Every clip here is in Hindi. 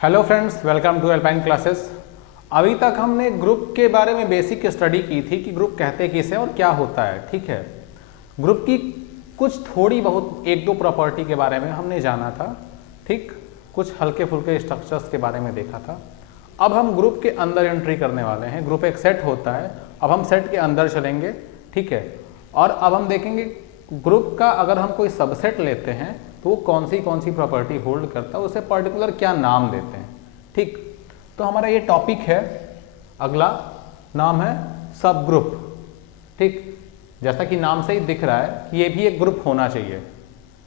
Hello friends, welcome to Alpine classes. अभी तक हमने ग्रुप के बारे में बेसिक स्टडी की थी कि ग्रुप कहते किसे और क्या होता है। ठीक है, ग्रुप की कुछ थोड़ी बहुत एक दो प्रॉपर्टी के बारे में हमने जाना था। ठीक, कुछ हल्के फुल्के स्ट्रक्चर्स के बारे में देखा था। अब हम ग्रुप के अंदर एंट्री करने वाले हैं। ग्रुप एक सेट होता है, अब हम सेट के अंदर चलेंगे। ठीक है, और अब हम देखेंगे ग्रुप का अगर हम कोई सबसेट लेते हैं तो वो कौन सी प्रॉपर्टी होल्ड करता है, उसे पर्टिकुलर क्या नाम देते हैं। ठीक, तो हमारा ये टॉपिक है, अगला नाम है सब ग्रुप। ठीक, जैसा कि नाम से ही दिख रहा है कि ये भी एक ग्रुप होना चाहिए।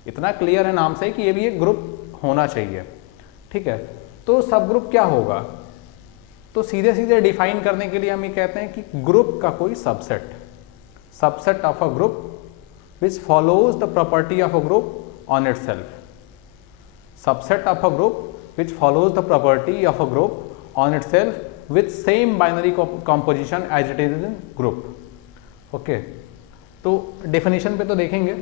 इतना क्लियर है नाम से कि ये भी एक ग्रुप होना चाहिए। ठीक है, तो सब ग्रुप क्या होगा, तो सीधे सीधे डिफाइन करने के लिए हम ये कहते हैं कि ग्रुप का कोई subset of a group which follows the property of a group on itself. Subset of a group which follows the property of a group on itself with same binary composition as it is in group. Okay, तो डेफिनेशन पे तो देखेंगे।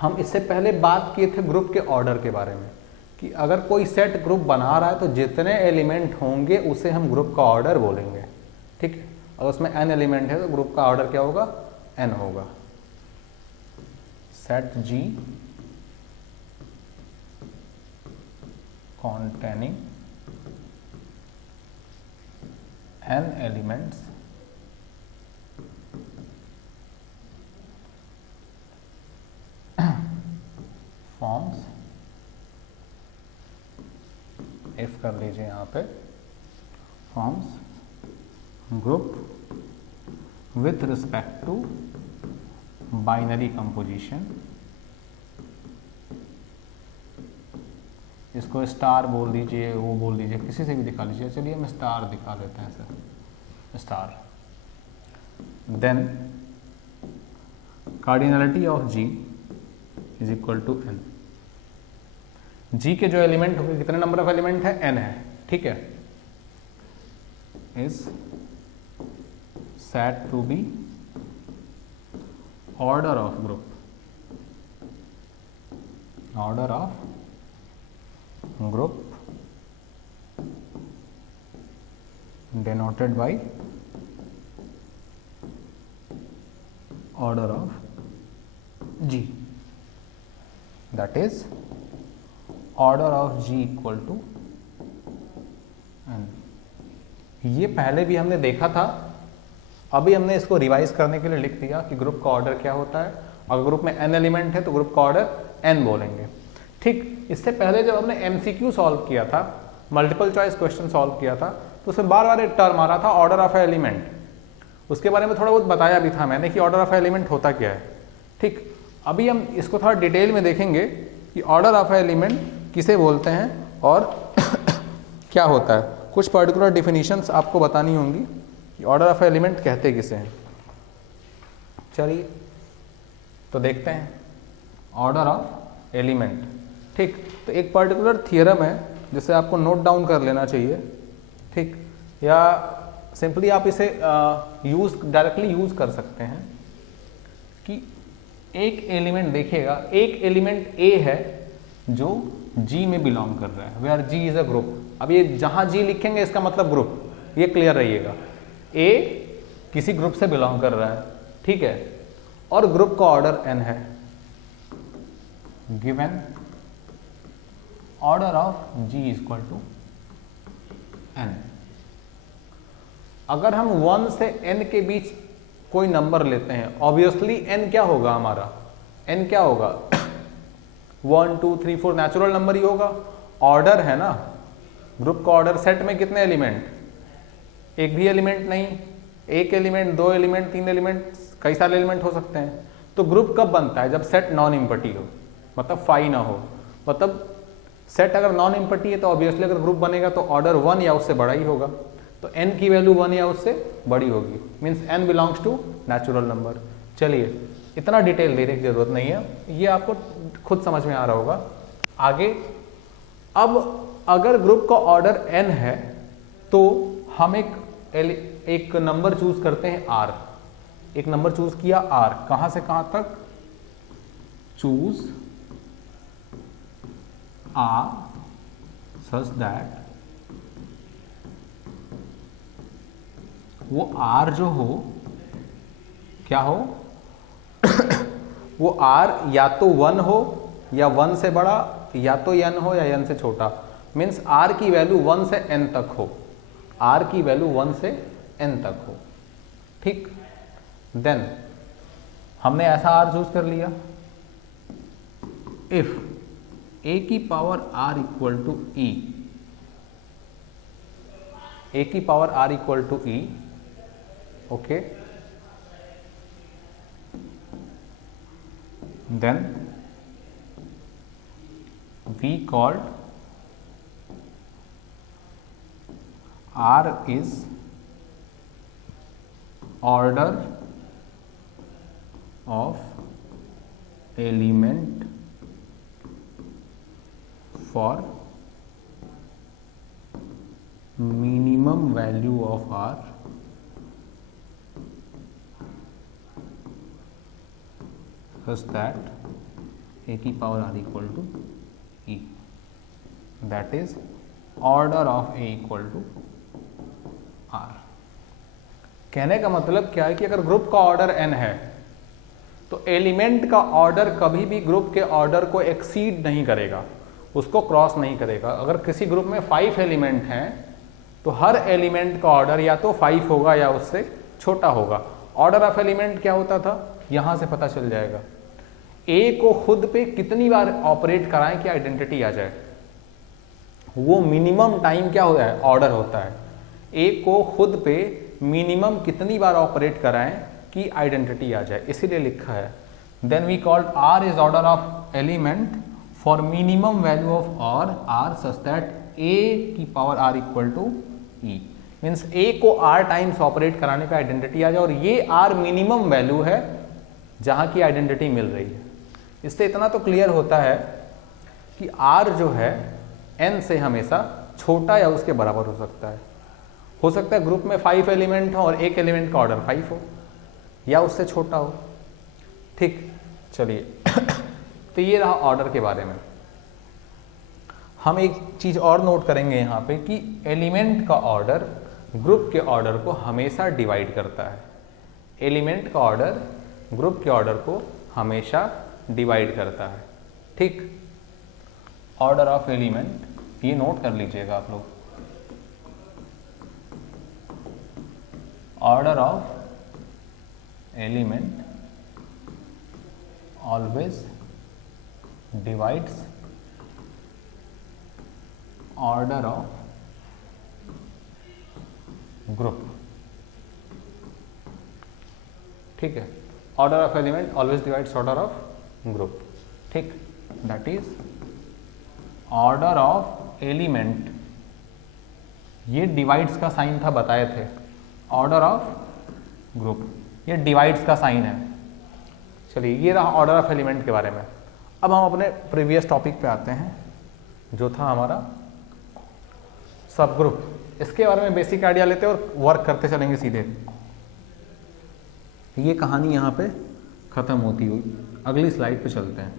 हम इससे पहले बात किए थे ग्रुप के ऑर्डर के बारे में कि अगर कोई सेट ग्रुप बना रहा है तो जितने एलिमेंट होंगे उसे हम ग्रुप का ऑर्डर बोलेंगे। ठीक है, अगर उसमें n एलिमेंट है तो ग्रुप का ऑर्डर क्या होगा, n होगा। set G containing n elements forms, if कर लीजिए यहाँ पे, forms group with respect to binary composition. इसको स्टार बोल दीजिए, वो बोल दीजिए, किसी से भी दिखा लीजिए। चलिए हम स्टार दिखा देते हैं sir, star. Then cardinality of G is equal to N. G के जो एलिमेंट होंगे, कितने नंबर ऑफ एलिमेंट है, एन है। ठीक है, is said to be order of group denoted by order of G, that is order of G equal to n। ये पहले भी हमने देखा था, अभी हमने इसको रिवाइज करने के लिए लिख दिया कि ग्रुप का ऑर्डर क्या होता है। अगर ग्रुप में n एलिमेंट है तो ग्रुप का ऑर्डर n बोलेंगे। ठीक, इससे पहले जब हमने MCQ सॉल्व किया था, मल्टीपल चॉइस क्वेश्चन सॉल्व किया था, तो उसमें बार बार एक टर्म आ रहा था ऑर्डर ऑफ एलिमेंट। उसके बारे में थोड़ा बहुत बताया भी था मैंने कि ऑर्डर ऑफ एलिमेंट होता क्या है। ठीक, अभी हम इसको थोड़ा डिटेल में देखेंगे कि ऑर्डर ऑफ एलिमेंट किसे बोलते हैं और क्या होता है। कुछ पर्टिकुलर डिफिनीशंस आपको बतानी होंगी कि ऑर्डर ऑफ एलिमेंट कहते किसे हैं। चलिए तो देखते हैं ऑर्डर ऑफ एलिमेंट। ठीक, तो एक पर्टिकुलर थियरम है जिसे आपको नोट डाउन कर लेना चाहिए। ठीक, या सिंपली आप इसे डायरेक्टली यूज कर सकते हैं कि एक एलिमेंट देखिएगा, एक एलिमेंट ए है जो जी में बिलोंग कर रहा है, where G is a group. अब ये जहां जी लिखेंगे इसका मतलब ग्रुप, ये क्लियर रहिएगा। ए किसी ग्रुप से बिलोंग कर रहा है, ठीक है, और ग्रुप का ऑर्डर n है। Given order of G equal to n। अगर हम 1 से n के बीच कोई नंबर लेते हैं, ऑब्वियसली n क्या होगा हमारा, n क्या होगा 1 2 3 4 नेचुरल नंबर ही होगा। ऑर्डर है ना, ग्रुप का ऑर्डर। सेट में कितने एलिमेंट, एक भी एलिमेंट नहीं, एक एलिमेंट, दो एलिमेंट, तीन एलिमेंट, कई सारे एलिमेंट हो सकते हैं। तो ग्रुप कब बनता है, जब सेट नॉन इम्पटी हो, मतलब फाई ना हो। मतलब सेट अगर नॉन इम्पटी है तो ऑब्वियसली अगर ग्रुप बनेगा तो ऑर्डर 1 या उससे बड़ा ही होगा। तो n की वैल्यू 1 या उससे बड़ी होगी, means n belongs to natural number. चलिए, इतना डिटेल देने की जरूरत नहीं है, ये आपको खुद समझ में आ रहा होगा। आगे, अब अगर ग्रुप का ऑर्डर n है तो हम एक नंबर चूज करते हैं r। एक नंबर चूज किया r, कहां से कहां तक, चूज r such that वो R जो हो क्या हो वो R या तो 1 हो या 1 से बड़ा, या तो n हो या n से छोटा। मीन्स R की वैल्यू 1 से n तक हो, R की वैल्यू 1 से n तक हो। ठीक, देन हमने ऐसा R चूज कर लिया। इफ a की power r equal to e, a की power r equal to e, okay, then we called R is order of element for minimum value of R such that a की power r equal to e, that is order of a equal to r। कहने का मतलब क्या है कि अगर ग्रुप का ऑर्डर n है तो एलिमेंट का ऑर्डर कभी भी ग्रुप के ऑर्डर को एक्सीड नहीं करेगा, उसको क्रॉस नहीं करेगा। अगर किसी ग्रुप में 5 एलिमेंट हैं तो हर एलिमेंट का ऑर्डर या तो 5 होगा या उससे छोटा होगा। ऑर्डर ऑफ एलिमेंट क्या होता था, यहां से पता चल जाएगा। ए को खुद पे कितनी बार ऑपरेट कराएं कि आइडेंटिटी आ जाए, वो मिनिमम टाइम क्या होता है, ऑर्डर होता है। ए को खुद पे मिनिमम कितनी बार ऑपरेट कराएं कि आइडेंटिटी आ जाए, इसीलिए लिखा है। Then we called R is order of element for minimum value of R such that A की power R equal to E. Means A को आर टाइम्स ऑपरेट कराने पे आइडेंटिटी आ जाए, और ये आर मिनिमम वैल्यू है जहां की आइडेंटिटी मिल रही है। इससे इतना तो क्लियर होता है कि आर जो है एन से हमेशा छोटा या उसके बराबर हो सकता है ग्रुप में 5 एलिमेंट हो और एक एलिमेंट का ऑर्डर 5 हो या उससे छोटा हो। ठीक, चलिए तो ये रहा ऑर्डर के बारे में। हम एक चीज और नोट करेंगे यहाँ पे कि एलिमेंट का ऑर्डर ग्रुप के ऑर्डर को हमेशा डिवाइड करता है। एलिमेंट का ऑर्डर ग्रुप के ऑर्डर को हमेशा डिवाइड करता है। ठीक, ऑर्डर ऑफ एलिमेंट ये नोट कर लीजिएगा आप लोग। Order of element always divides order of group. ठीक है, order of element always divides order of group. ठीक, that is order of element, ये डिवाइड्स का साइन था, बताए थे। ऑर्डर ऑफ ग्रुप ये डिवाइड्स का साइन है। चलिए, ये रहा ऑर्डर ऑफ एलिमेंट के बारे में। अब हम अपने प्रीवियस टॉपिक पे आते हैं जो था हमारा सब ग्रुप। इसके बारे में बेसिक आइडिया लेते हैं और वर्क करते चलेंगे सीधे। ये कहानी यहाँ पे खत्म होती हुई अगली स्लाइड पे चलते हैं।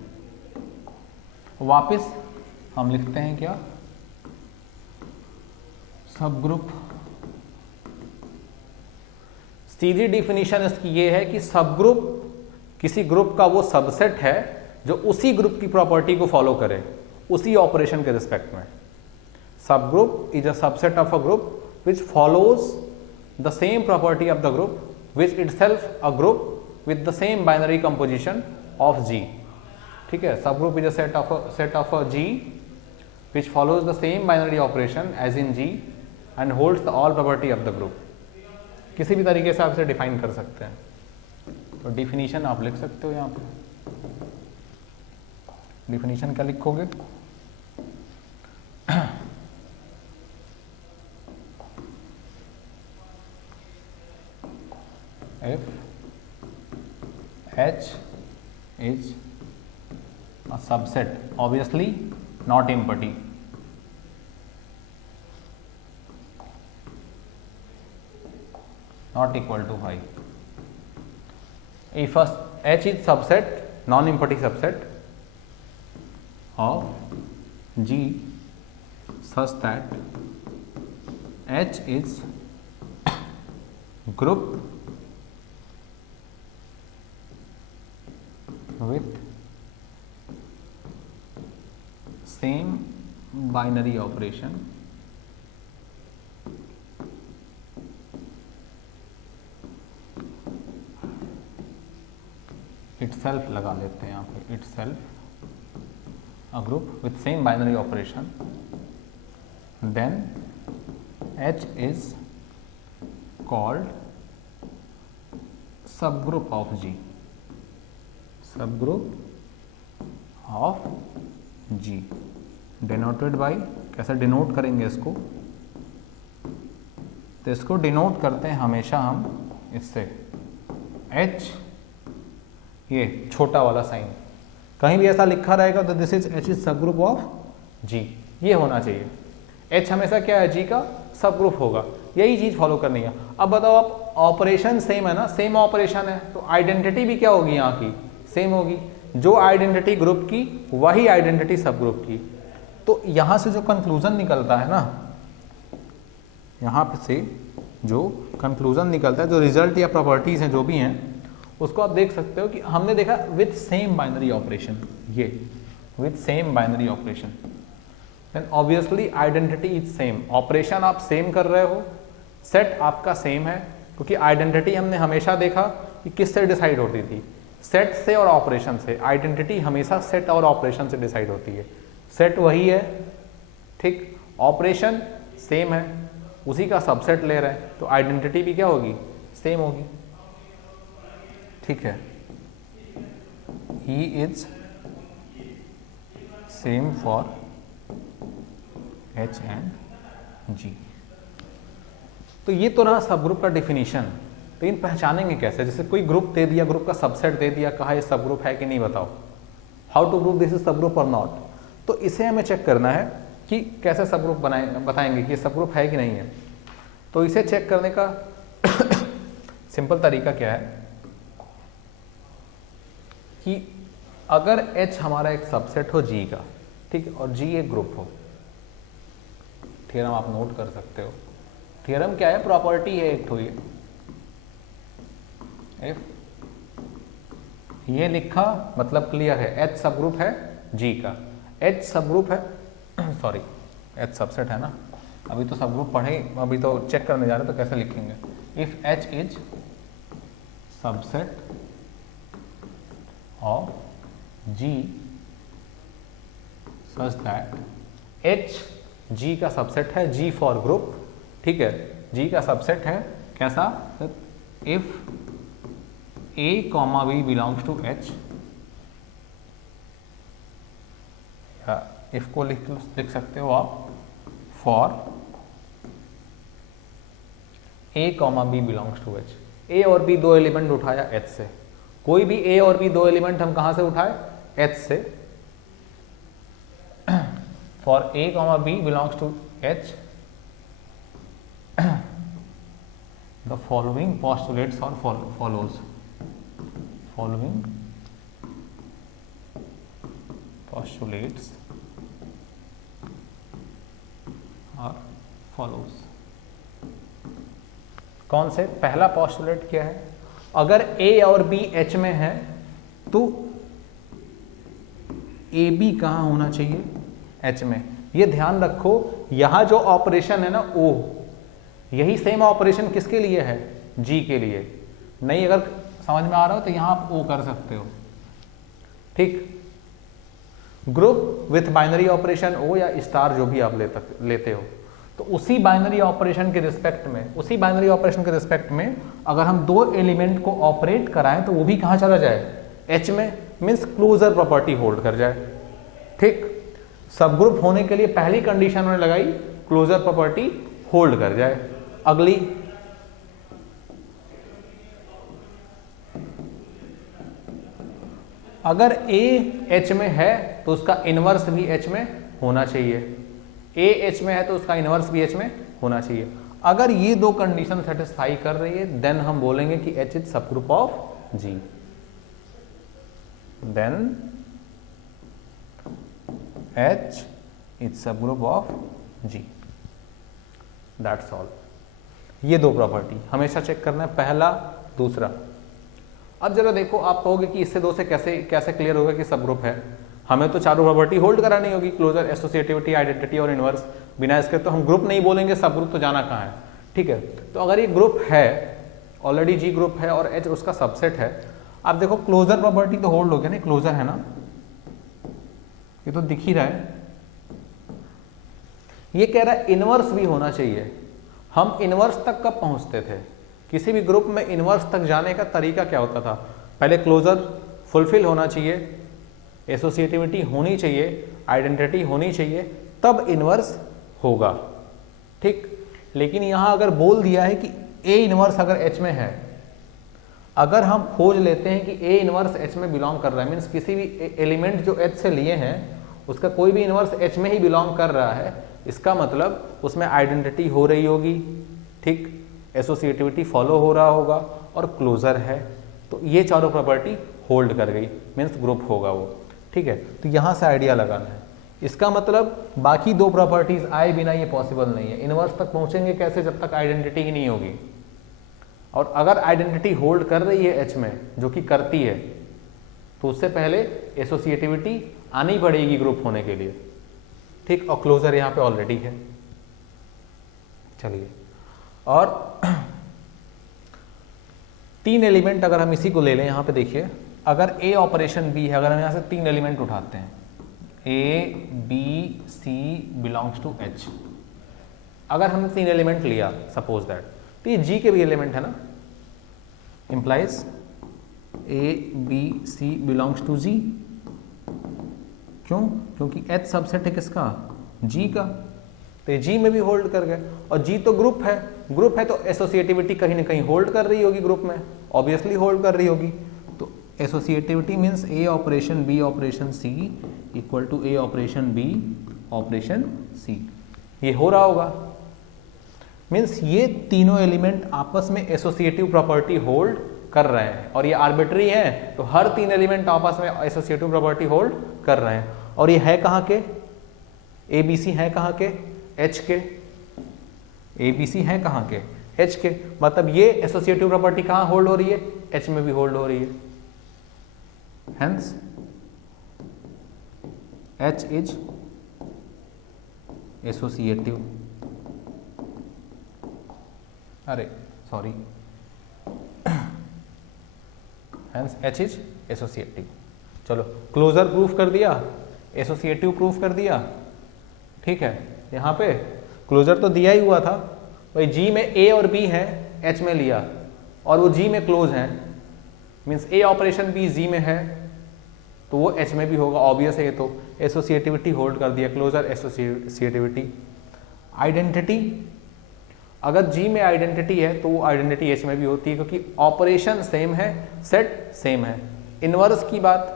वापस हम लिखते हैं क्या, सब ग्रुप। सीधी डिफिनीशन इसकी ये है कि सब ग्रुप किसी ग्रुप का वो सबसेट है जो उसी ग्रुप की प्रॉपर्टी को फॉलो करे उसी ऑपरेशन के रिस्पेक्ट में। सब group is a subset of a group which follows the same property of the group which itself a group with the same binary composition of G। ठीक है, subgroup is a set of a G which follows the same binary operation as in G and holds the all property of the group। किसी भी तरीके से आप इसे डिफाइन कर सकते हैं। तो डिफिनीशन आप लिख सकते हो यहाँ पे। डिफिनीशन क्या लिखोगे, if H is a subset, obviously not empty, not equal to 5. If H is subset, non-empty subset of G such that H is group with same binary operation itself लगा लेते हैं यहाँ पे, itself a group with same binary operation, then H is called subgroup of G, subgroup of G, denoted by, कैसे डिनोट करेंगे इसको, तो इसको डिनोट करते हैं हमेशा हम इससे H, ये छोटा वाला साइन, कहीं भी ऐसा लिखा रहेगा तो this is H is subgroup of G, ये होना चाहिए। H हमेशा क्या है, G का सब ग्रुप होगा, यही चीज फॉलो करनी है। अब बताओ आप, ऑपरेशन सेम है ना, सेम ऑपरेशन है तो आइडेंटिटी भी क्या होगी यहाँ की, सेम होगी। जो आइडेंटिटी ग्रुप की वही आइडेंटिटी सब ग्रुप की। तो यहां से जो कंक्लूजन निकलता है ना, यहां से जो कंक्लूजन निकलता है, जो रिजल्ट या प्रॉपर्टीज हैं जो भी हैं, उसको आप देख सकते हो कि हमने देखा विथ सेम बाइनरी ऑपरेशन, ये with same binary operation, then obviously identity is same. Operation आप सेम कर रहे हो, सेट आपका सेम है, क्योंकि आइडेंटिटी हमने हमेशा देखा कि किससे डिसाइड होती थी, सेट से और ऑपरेशन से। आइडेंटिटी हमेशा सेट और ऑपरेशन से डिसाइड होती है। सेट वही है, ठीक, ऑपरेशन सेम है, उसी का सबसेट ले रहे हैं, तो आइडेंटिटी भी क्या होगी, सेम होगी, ठीक है। He is same for H and G। तो ये तो रहा सब ग्रुप का डिफिनीशन। लेकिन पहचानेंगे कैसे, जैसे कोई ग्रुप दे दिया, ग्रुप का सबसेट दे दिया, कहा ये सब ग्रुप है कि नहीं, बताओ, how to prove this is subgroup और नॉट। तो इसे हमें चेक करना है कि कैसे सब ग्रुप बताएंगे कि ये सब ग्रुप है कि नहीं है। तो इसे चेक करने का सिंपल तरीका क्या है कि अगर H हमारा एक सबसेट हो G का, ठीक है, और G एक ग्रुप हो, थ्योरम आप नोट कर सकते हो। थ्योरम क्या है, प्रॉपर्टी है एक, तो ये लिखा मतलब क्लियर है, H सब ग्रुप है G का, H सब ग्रुप है सॉरी H सबसेट है ना, अभी तो सब ग्रुप पढ़े, अभी तो चेक करने जा रहे, तो कैसे लिखेंगे, if H is subset of G such that H G का सबसेट है, G फॉर ग्रुप, ठीक है, G का सबसेट है, कैसा, if A, B belongs to H, या इफ को लिख सकते हो आप, for A, B belongs to H। A और B दो एलिमेंट उठाया H से, कोई भी A और B दो एलिमेंट हम कहां से उठाए, H से, for A, B belongs to H, the following postulates or follows, following postulates or follows। कौन से, पहला पोस्टुलेट क्या है, अगर A और B H में है तो ए बी कहां होना चाहिए, H में। ये ध्यान रखो, यहां जो ऑपरेशन है ना O, यही सेम ऑपरेशन किसके लिए है, G के लिए। नहीं अगर समझ में आ रहा हो तो यहां आप O कर सकते हो, ठीक। Group with binary operation O या स्टार जो भी आप लेते हो, तो उसी बाइनरी ऑपरेशन के रिस्पेक्ट में, उसी बाइनरी ऑपरेशन के रिस्पेक्ट में अगर हम दो एलिमेंट को ऑपरेट कराएं तो वो भी कहां चला जाए, H में, मीन्स क्लोजर प्रॉपर्टी होल्ड कर जाए, ठीक। सब ग्रुप होने के लिए पहली कंडीशन उन्होंने लगाई, क्लोजर प्रॉपर्टी होल्ड कर जाए। अगली, अगर A H में है तो उसका इनवर्स भी H में होना चाहिए, A H में है तो उसका इनवर्स भी H में होना चाहिए। अगर ये दो कंडीशन सेटिस्फाई कर रही है देन हम बोलेंगे कि H is subgroup of G। Then H is subgroup of G, that's all. ये दो प्रॉपर्टी हमेशा चेक करना है, पहला दूसरा। अब जरा देखो, आप कहोगे कि इससे दो से कैसे कैसे क्लियर होगा कि सब ग्रुप है। हमें तो चारों प्रॉपर्टी होल्ड करानी होगी, क्लोजर, एसोसिएटिविटी, आइडेंटिटी और इनवर्स। बिना इसके तो हम ग्रुप नहीं बोलेंगे, सब ग्रुप तो जाना कहाँ है, ठीक है। तो अगर ये ग्रुप है, ऑलरेडी जी ग्रुप है और एच उसका सबसेट है, आप देखो क्लोजर प्रॉपर्टी तो होल्ड हो गया ना, क्लोजर है ना, ये तो दिख ही रहा है। ये कह रहा है इनवर्स भी होना चाहिए। हम इनवर्स तक कब पहुंचते थे? किसी भी ग्रुप में इनवर्स तक जाने का तरीका क्या होता था? पहले क्लोजर फुलफिल होना चाहिए, एसोसिएटिविटी होनी चाहिए, आइडेंटिटी होनी चाहिए, तब इनवर्स होगा, ठीक। लेकिन यहां अगर बोल दिया है कि ए इनवर्स अगर एच में है, अगर हम खोज लेते हैं कि ए इनवर्स एच में बिलोंग कर रहा है, मीन्स किसी भी एलिमेंट जो एच से लिए हैं उसका कोई भी इनवर्स एच में ही बिलोंग कर रहा है, इसका मतलब उसमें आइडेंटिटी हो रही होगी, ठीक, एसोसिएटिविटी फॉलो हो रहा होगा और क्लोजर है, तो ये चारों प्रॉपर्टी होल्ड कर गई, मीन्स ग्रुप होगा वो, ठीक है। तो यहां से आइडिया लगाना है। इसका मतलब बाकी दो प्रॉपर्टीज आए बिना ये पॉसिबल नहीं है। इनवर्स तक पहुंचेंगे कैसे? जब तक आइडेंटिटी ही नहीं होगी। और अगर आइडेंटिटी होल्ड कर रही है एच में, जो कि करती है, तो उससे पहले एसोसिएटिविटी आनी पड़ेगी ग्रुप होने के लिए, ठीक। और क्लोजर यहां पे ऑलरेडी है। चलिए, और तीन एलिमेंट अगर हम इसी को ले लें, यहां पे देखिए, अगर ए ऑपरेशन बी है, अगर हम यहां से तीन एलिमेंट उठाते हैं, A B C belongs to H, अगर हमने तीन एलिमेंट लिया सपोज दैट, तो ये जी के भी एलिमेंट है ना, implies A B C belongs to G. क्यों? क्योंकि एच सबसेट है किसका? जी का, तो ये जी में भी होल्ड कर गए। और जी तो ग्रुप है, ग्रुप है तो एसोसिएटिविटी कहीं ना कहीं होल्ड कर रही होगी ग्रुप में, ऑब्वियसली होल्ड कर रही होगी। तो associativity means A operation B operation C equal to A operation B operation C, ये हो रहा होगा। मीन्स ये तीनों एलिमेंट आपस में एसोसिएटिव प्रॉपर्टी होल्ड कर रहे हैं, और ये आर्बिट्री है, तो हर तीन एलिमेंट आपस में एसोसिएटिव प्रॉपर्टी होल्ड कर रहे हैं। और ये है कहाँ के? ए बी सी है कहाँ के? एच के। ए बी सी है कहाँ के? एच के। मतलब ये एसोसिएटिव प्रॉपर्टी कहाँ होल्ड हो रही है? एच में भी होल्ड हो रही है। हेंस एच इज एसोसिएटिव, अरे sorry, hence H is associative. चलो, क्लोजर प्रूफ कर दिया, एसोसिएटिव प्रूफ कर दिया, ठीक है। यहां पे क्लोजर तो दिया ही हुआ था, भाई जी में ए और बी है, एच में लिया, और वो जी में क्लोज है, मीन्स ए ऑपरेशन बी जी में है, तो वो एच में भी होगा, ऑब्वियस है ये तो। एसोसिएटिविटी होल्ड कर दिया, क्लोजर एसोसिएटिविटी। आइडेंटिटी, अगर जी में आइडेंटिटी है तो वो आइडेंटिटी एच में भी होती है, क्योंकि ऑपरेशन सेम है, सेट सेम है। इनवर्स की बात,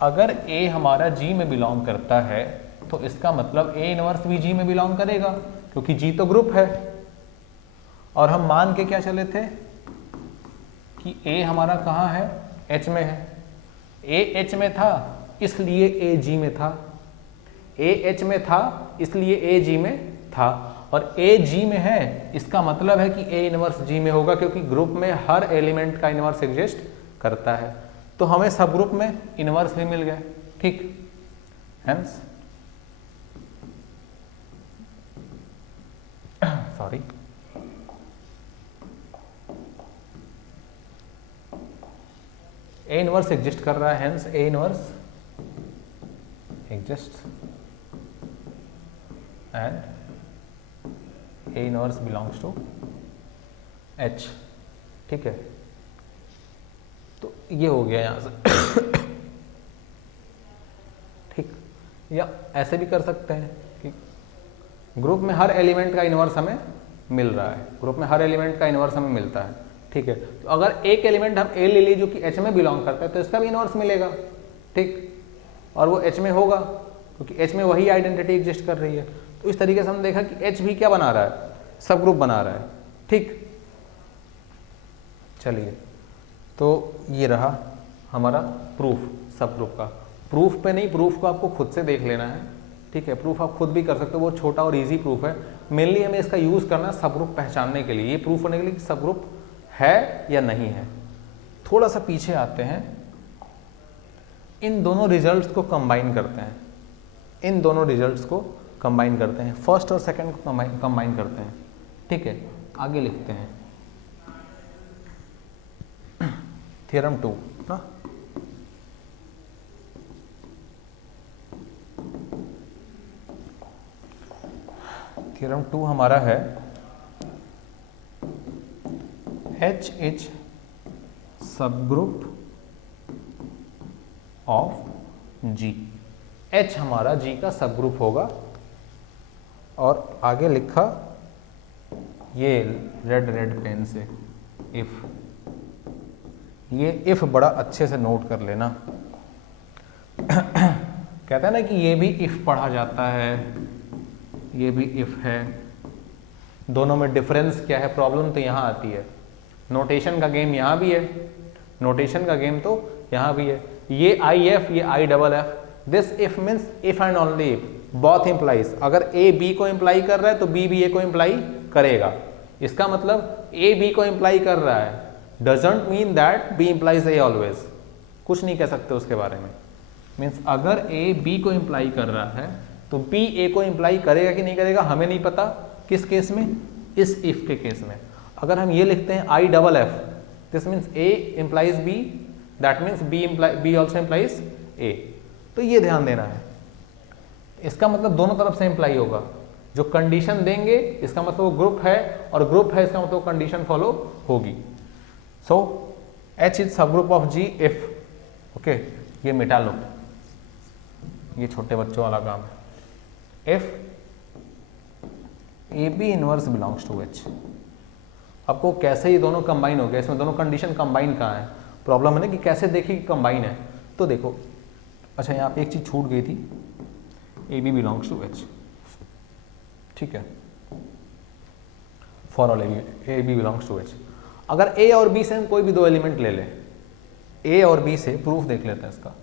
अगर ए हमारा जी में बिलोंग करता है तो इसका मतलब ए इनवर्स भी जी में बिलोंग करेगा, क्योंकि जी तो ग्रुप है। और हम मान के क्या चले थे कि ए हमारा कहाँ है? एच में है। ए एच में था इसलिए ए जी में था, ए एच में था इसलिए ए जी में था, और ए जी में है इसका मतलब है कि ए इनवर्स जी में होगा, क्योंकि ग्रुप में हर एलिमेंट का इनवर्स एग्जिस्ट करता है। तो हमें सब ग्रुप में इनवर्स भी मिल गए, ठीक। Hence sorry, A inverse exist कर रहा है, hence A inverse exist and A inverse belongs to H, ठीक है। तो ये हो गया यहां से ठीक। या ऐसे भी कर सकते हैं कि ग्रुप में हर एलिमेंट का इनवर्स हमें मिल रहा है, ग्रुप में हर एलिमेंट का इनवर्स हमें मिलता है, ठीक है। तो अगर एक एलिमेंट हम ए ले लीजिए जो कि एच में बिलोंग करता है, तो इसका भी इनवर्स मिलेगा, ठीक, और वो एच में होगा, क्योंकि एच में वही आइडेंटिटी एग्जिस्ट कर रही है। तो इस तरीके से हमने देखा कि एच भी क्या बना रहा है? सब ग्रुप बना रहा है, ठीक। चलिए, तो ये रहा हमारा प्रूफ सब ग्रुप का। प्रूफ पे नहीं, प्रूफ को आपको खुद से देख लेना है, ठीक है, प्रूफ आप खुद भी कर सकते हो, बहुत छोटा और इजी प्रूफ है। मेनली हमें इसका यूज करना है सब ग्रुप पहचानने के लिए, ये प्रूफ होने के लिए कि सब ग्रुप है या नहीं है। थोड़ा सा पीछे आते हैं, इन दोनों रिजल्ट्स को कंबाइन करते हैं, इन दोनों रिजल्ट्स को कंबाइन करते हैं, फर्स्ट और सेकंड को कंबाइन करते हैं। ठीक है, आगे लिखते हैं थ्योरम 2 ना, थ्योरम 2 हमारा है H is subgroup of G, H हमारा G का सबग्रुप होगा। और आगे लिखा ये रेड पेन से इफ, ये इफ बड़ा अच्छे से नोट कर लेना। कहता है ना कि ये भी इफ पढ़ा जाता है, ये भी इफ है, दोनों में डिफरेंस क्या है, प्रॉब्लम तो यहाँ आती है। नोटेशन का गेम यहाँ भी है, नोटेशन का गेम तो यहाँ भी है। ये आई एफ, ये आई double F, this if means if and only if, both implies. अगर ए बी को इंप्लाई कर रहा है तो बी भी ए को इंप्लाई करेगा। इसका मतलब ए बी को इंप्लाई कर रहा है, doesn't mean that B implies A always, कुछ नहीं कह सकते उसके बारे में। मीन्स अगर ए बी को इंप्लाई कर रहा है तो बी ए को इंप्लाई करेगा कि नहीं करेगा हमें नहीं पता। किस केस में? इस इफ के केस में। अगर हम ये लिखते हैं I double F, this means A implies B, that means B also implies A. तो ये ध्यान देना है, इसका मतलब दोनों तरफ से इंप्लाई होगा। जो कंडीशन देंगे इसका मतलब वो ग्रुप है, और ग्रुप है इसका मतलब कंडीशन फॉलो होगी। So H is subgroup of G if, okay, ये मिटा लो, ये छोटे बच्चों वाला काम है। If A B inverse belongs to H, आपको कैसे ये दोनों कंबाइन हो गए, इसमें दोनों कंडीशन कंबाइन कहाँ है, प्रॉब्लम है ना कि कैसे देखिए कि कंबाइन है। तो देखो, अच्छा यहाँ पे एक चीज छूट गई थी, A B belongs to H, ठीक है, for all A B belongs to H। अगर ए और बी से हम कोई भी दो एलिमेंट ले लें, ए और बी से प्रूफ देख लेते हैं इसका।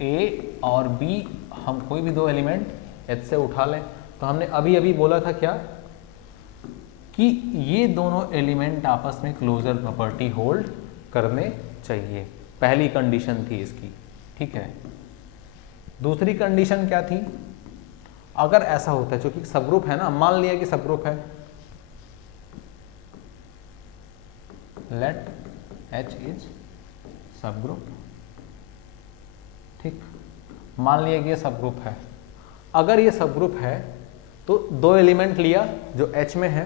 ए और बी हम कोई भी दो एलिमेंट H से उठा लें, तो हमने अभी अभी बोला था क्या कि ये दोनों एलिमेंट आपस में क्लोजर प्रॉपर्टी होल्ड करने चाहिए, पहली कंडीशन थी इसकी, ठीक है। दूसरी कंडीशन क्या थी? अगर ऐसा होता है, क्योंकि सबग्रुप है ना, मान लिया कि सबग्रुप है, लेट H इज सबग्रुप, ठीक, मान लिया कि ये सबग्रुप है। अगर ये सबग्रुप है तो दो एलिमेंट लिया जो H में है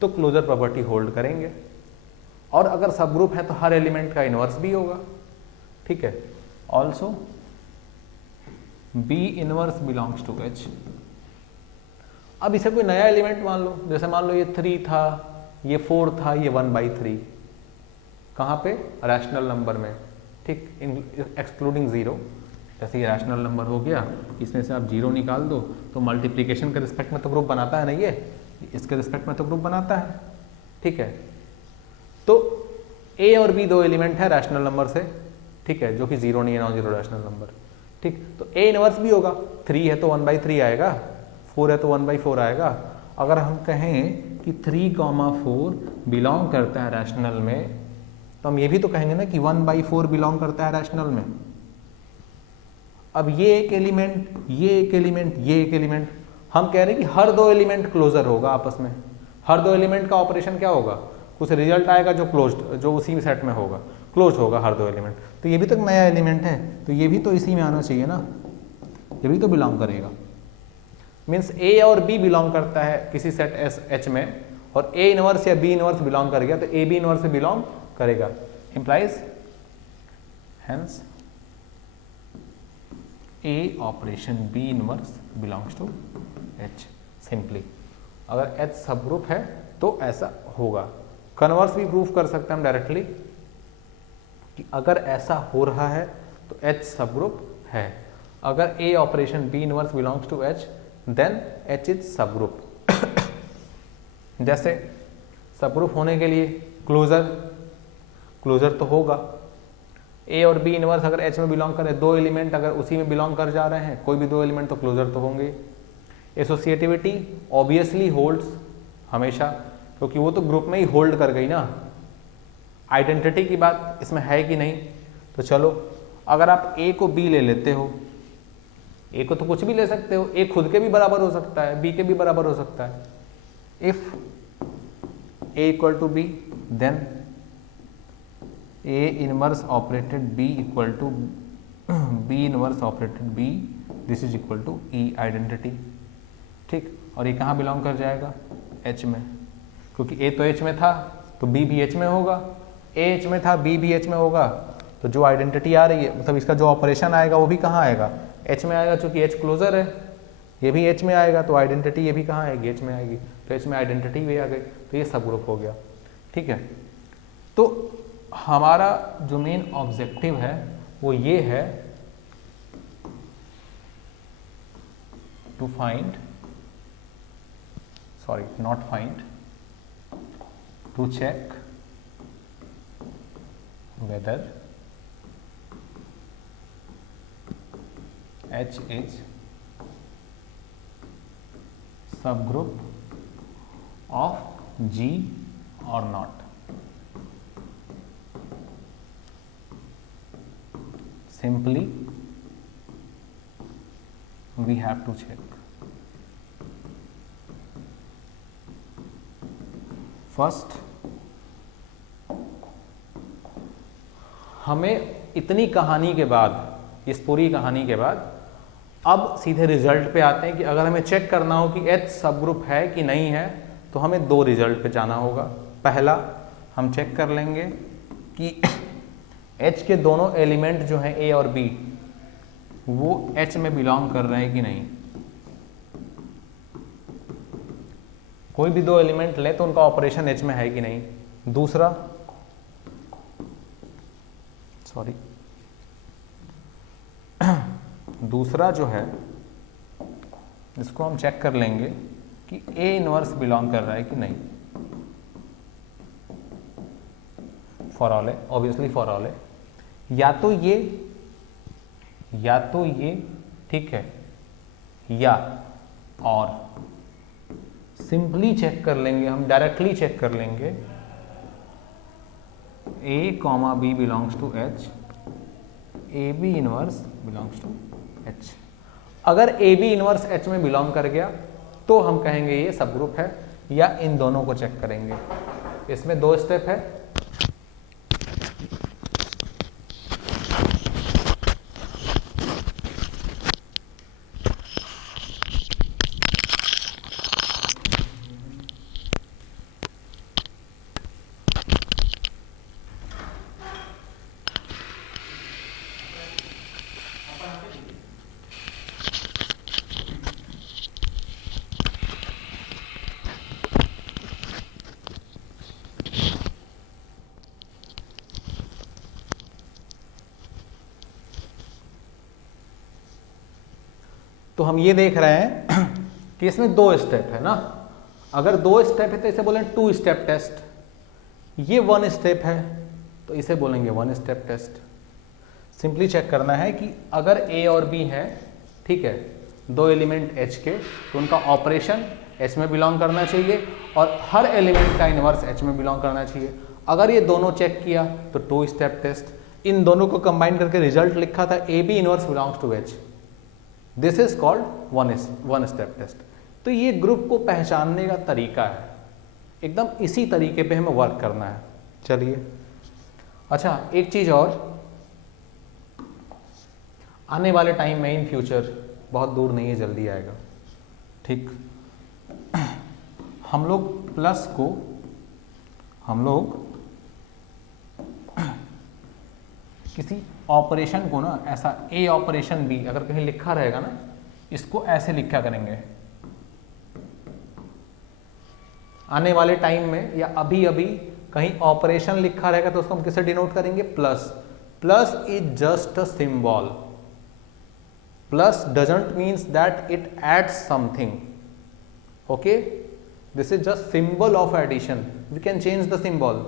तो क्लोजर प्रॉपर्टी होल्ड करेंगे, और अगर सबग्रुप है तो हर एलिमेंट का इनवर्स भी होगा, ठीक है। Also B inverse belongs to H। अब इसे कोई नया एलिमेंट मान लो, जैसे मान लो ये 3 था, ये 4 था, ये 1/3, कहाँ पे? रैशनल नंबर में, ठीक, एक्सक्लूडिंग 0। जैसे ये रैशनल नंबर हो गया, इसमें से आप 0 निकाल दो तो मल्टीप्लीकेशन के रिस्पेक्ट में तो ग्रुप बनाता है ना, ये इसके रिस्पेक्ट में तो ग्रुप बनाता है, ठीक है। तो A और B दो एलिमेंट है रैशनल नंबर से, ठीक है, जो कि 0 नहीं है, नॉन जीरो रैशनल नंबर, ठीक। तो A इनवर्स भी होगा, 3 है तो 1/3 आएगा, 4 है तो 1/4 आएगा। अगर हम कहें कि 3,4 बिलोंग करता है रैशनल में, तो हम ये भी तो कहेंगे ना कि 1/4 बिलोंग करता है रैशनल में। अब ये एक एलिमेंट, ये एक एलिमेंट, ये एक एलिमेंट, हम कह रहे हैं कि हर दो एलिमेंट क्लोजर होगा आपस में, हर दो एलिमेंट का ऑपरेशन क्या होगा, कुछ रिजल्ट आएगा जो क्लोज्ड, जो उसी सेट में होगा, क्लोज होगा हर दो एलिमेंट। तो ये भी तो नया एलिमेंट है, तो ये भी तो इसी में आना चाहिए ना, ये भी तो बिलोंग करेगा। मीन्स ए और बी बिलोंग करता है किसी सेट H में, और ए इनवर्स या बी इनवर्स बिलोंग कर गया तो ए बी इनवर्स से बिलोंग करेगा, implies hence A operation B inverse belongs to H। Simply अगर H सब ग्रुप है तो ऐसा होगा। कन्वर्स भी प्रूफ कर सकते हैं हम डायरेक्टली कि अगर ऐसा हो रहा है तो H सब ग्रुप है। अगर A operation B inverse belongs to H then H is subgroup. जैसे सब ग्रुप होने के लिए क्लोजर तो होगा, ए और बी इनवर्स अगर एच में बिलोंग करे, दो एलिमेंट अगर उसी में बिलोंग कर जा रहे हैं, कोई भी दो एलिमेंट तो क्लोजर तो होंगे। एसोसिएटिविटी ऑब्वियसली होल्ड्स हमेशा, क्योंकि वो तो ग्रुप में ही होल्ड कर गई ना। आइडेंटिटी की बात इसमें है कि नहीं, तो चलो अगर आप ए को बी ले लेते हो, ए को तो कुछ भी ले सकते हो, ए खुद के भी बराबर हो सकता है, बी के भी बराबर हो सकता है। If A equal to B then A inverse operated B equal to B inverse operated B, this is equal to E identity. ठीक, और ये कहाँ बिलोंग कर जाएगा? एच में, क्योंकि ए तो एच में था तो बी भी एच में होगा, ए एच में था बी भी एच में होगा, तो जो आइडेंटिटी आ रही है मतलब इसका जो ऑपरेशन आएगा वो भी कहाँ आएगा? एच में आएगा, चूंकि एच क्लोजर है, ये भी एच में आएगा तो आइडेंटिटी ये भी कहाँ आएगी? एच में आएगी, तो एच में आइडेंटिटी भी आ गई, तो ये सब ग्रुप हो गया। ठीक है, तो हमारा जो मेन ऑब्जेक्टिव है वो ये है to find, sorry not find, to check whether H is subgroup of G or not. Simply we have to check. First, हमें इतनी कहानी के बाद, इस पूरी कहानी के बाद अब सीधे रिजल्ट पे आते हैं कि अगर हमें चेक करना हो कि H सब ग्रुप है कि नहीं है, तो हमें दो रिजल्ट पे जाना होगा। पहला, हम चेक कर लेंगे कि H के दोनों एलिमेंट जो हैं A और B वो H में बिलोंग कर रहे हैं कि नहीं। कोई भी दो एलिमेंट ले तो उनका ऑपरेशन H में है कि नहीं। दूसरा, सॉरी दूसरा जो है इसको हम चेक कर लेंगे कि A इनवर्स बिलोंग कर रहा है कि नहीं। फॉर ऑल है, ऑब्वियसली फॉर ऑल है, या तो ये ठीक है, या और सिंपली चेक कर लेंगे, हम डायरेक्टली चेक कर लेंगे A comma B belongs to H, A B inverse belongs to H। अगर ए बी इनवर्स H में बिलोंग कर गया तो हम कहेंगे ये सब ग्रुप है, या इन दोनों को चेक करेंगे। इसमें दो स्टेप है। तो हम ये देख रहे हैं कि इसमें दो स्टेप है ना। अगर दो स्टेप है तो इसे बोलेंगे टू स्टेप टेस्ट, ये वन स्टेप है तो इसे बोलेंगे one step test. Simply check करना है कि अगर ए और बी है, ठीक है, दो एलिमेंट एच के, तो उनका ऑपरेशन एच में बिलोंग करना चाहिए और हर एलिमेंट का इनवर्स एच में बिलोंग करना चाहिए। अगर ये दोनों चेक किया तो टू स्टेप टेस्ट। इन दोनों को कंबाइन करके रिजल्ट लिखा था A B inverse belongs to H, this is called one step test. तो ये ग्रुप को पहचानने का तरीका है, एकदम इसी तरीके पे हमें वर्क करना है। चलिए, अच्छा एक चीज और, आने वाले टाइम में इन फ्यूचर, बहुत दूर नहीं है, जल्दी आएगा, ठीक, हम लोग प्लस को, हम लोग किसी ऑपरेशन को ना ऐसा ए ऑपरेशन बी अगर कहीं लिखा रहेगा ना, इसको ऐसे लिखा करेंगे आने वाले टाइम में, या अभी अभी कहीं ऑपरेशन लिखा रहेगा तो उसको हम किससे डिनोट करेंगे? Plus. Plus is just a symbol. Plus doesn't means that it adds something, okay, this is just symbol of addition. We can change the symbol,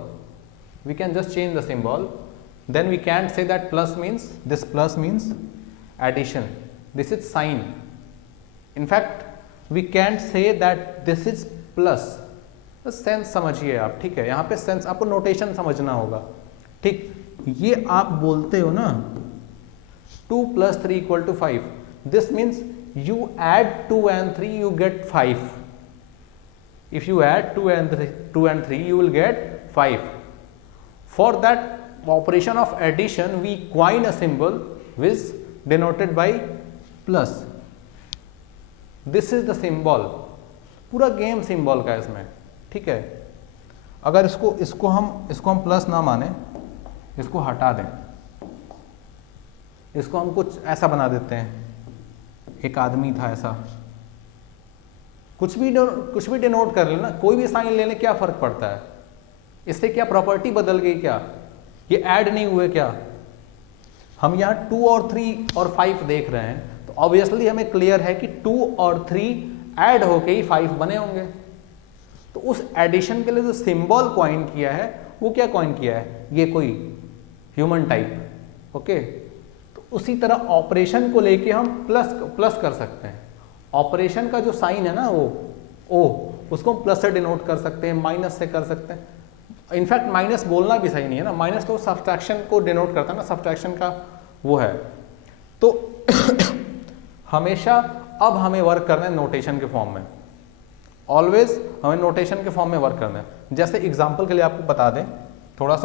we can just change the symbol, then we can't say that plus means, this plus means addition, this is sign. In fact we can't say that this is plus. बस सेंस समझिए आप, ठीक है, यहाँ पे सेंस आपको नोटेशन समझना होगा, ठीक। ये आप बोलते हो ना 2 + 3 = 5, this means you add 2 and 3 you get 5. If you add 2 and 3 you will get 5. For that operation of addition we coin a symbol which is denoted by plus. This is the symbol. पूरा गेम सिंबल का है इसमें, ठीक है। अगर इसको हम प्लस ना माने, इसको हटा दें, इसको हम कुछ ऐसा बना देते हैं, एक आदमी था ऐसा, कुछ भी डिनोट कर लेना, कोई भी साइन ले लें, क्या फर्क पड़ता है? इससे क्या प्रॉपर्टी बदल गई क्या? ये ऐड नहीं हुए क्या? हम यहाँ 2 और 3 और 5 देख रहे हैं, तो ऑब्वियसली हमें क्लियर है कि 2 और 3 ऐड होके ही 5 बने होंगे। तो उस एडिशन के लिए जो सिंबल कॉइन किया है वो क्या कॉइन किया है? ये कोई ह्यूमन टाइप, ओके। तो उसी तरह ऑपरेशन को लेके हम प्लस कर सकते हैं। ऑपरेशन का जो साइन है ना वो ओ, उसको हम प्लस से डिनोट कर सकते हैं, माइनस से कर सकते हैं। इनफैक्ट माइनस बोलना भी सही नहीं है ना, माइनस तो सब्ट्रैक्शन को डिनोट करता है ना, सब्ट्रैक्शन का वो है। तो हमेशा अब हमें वर्क करना है नोटेशन के फॉर्म में, ऑलवेज हमें नोटेशन के फॉर्म में वर्क करना है। जैसे एग्जांपल के लिए आपको बता दें, थोड़ा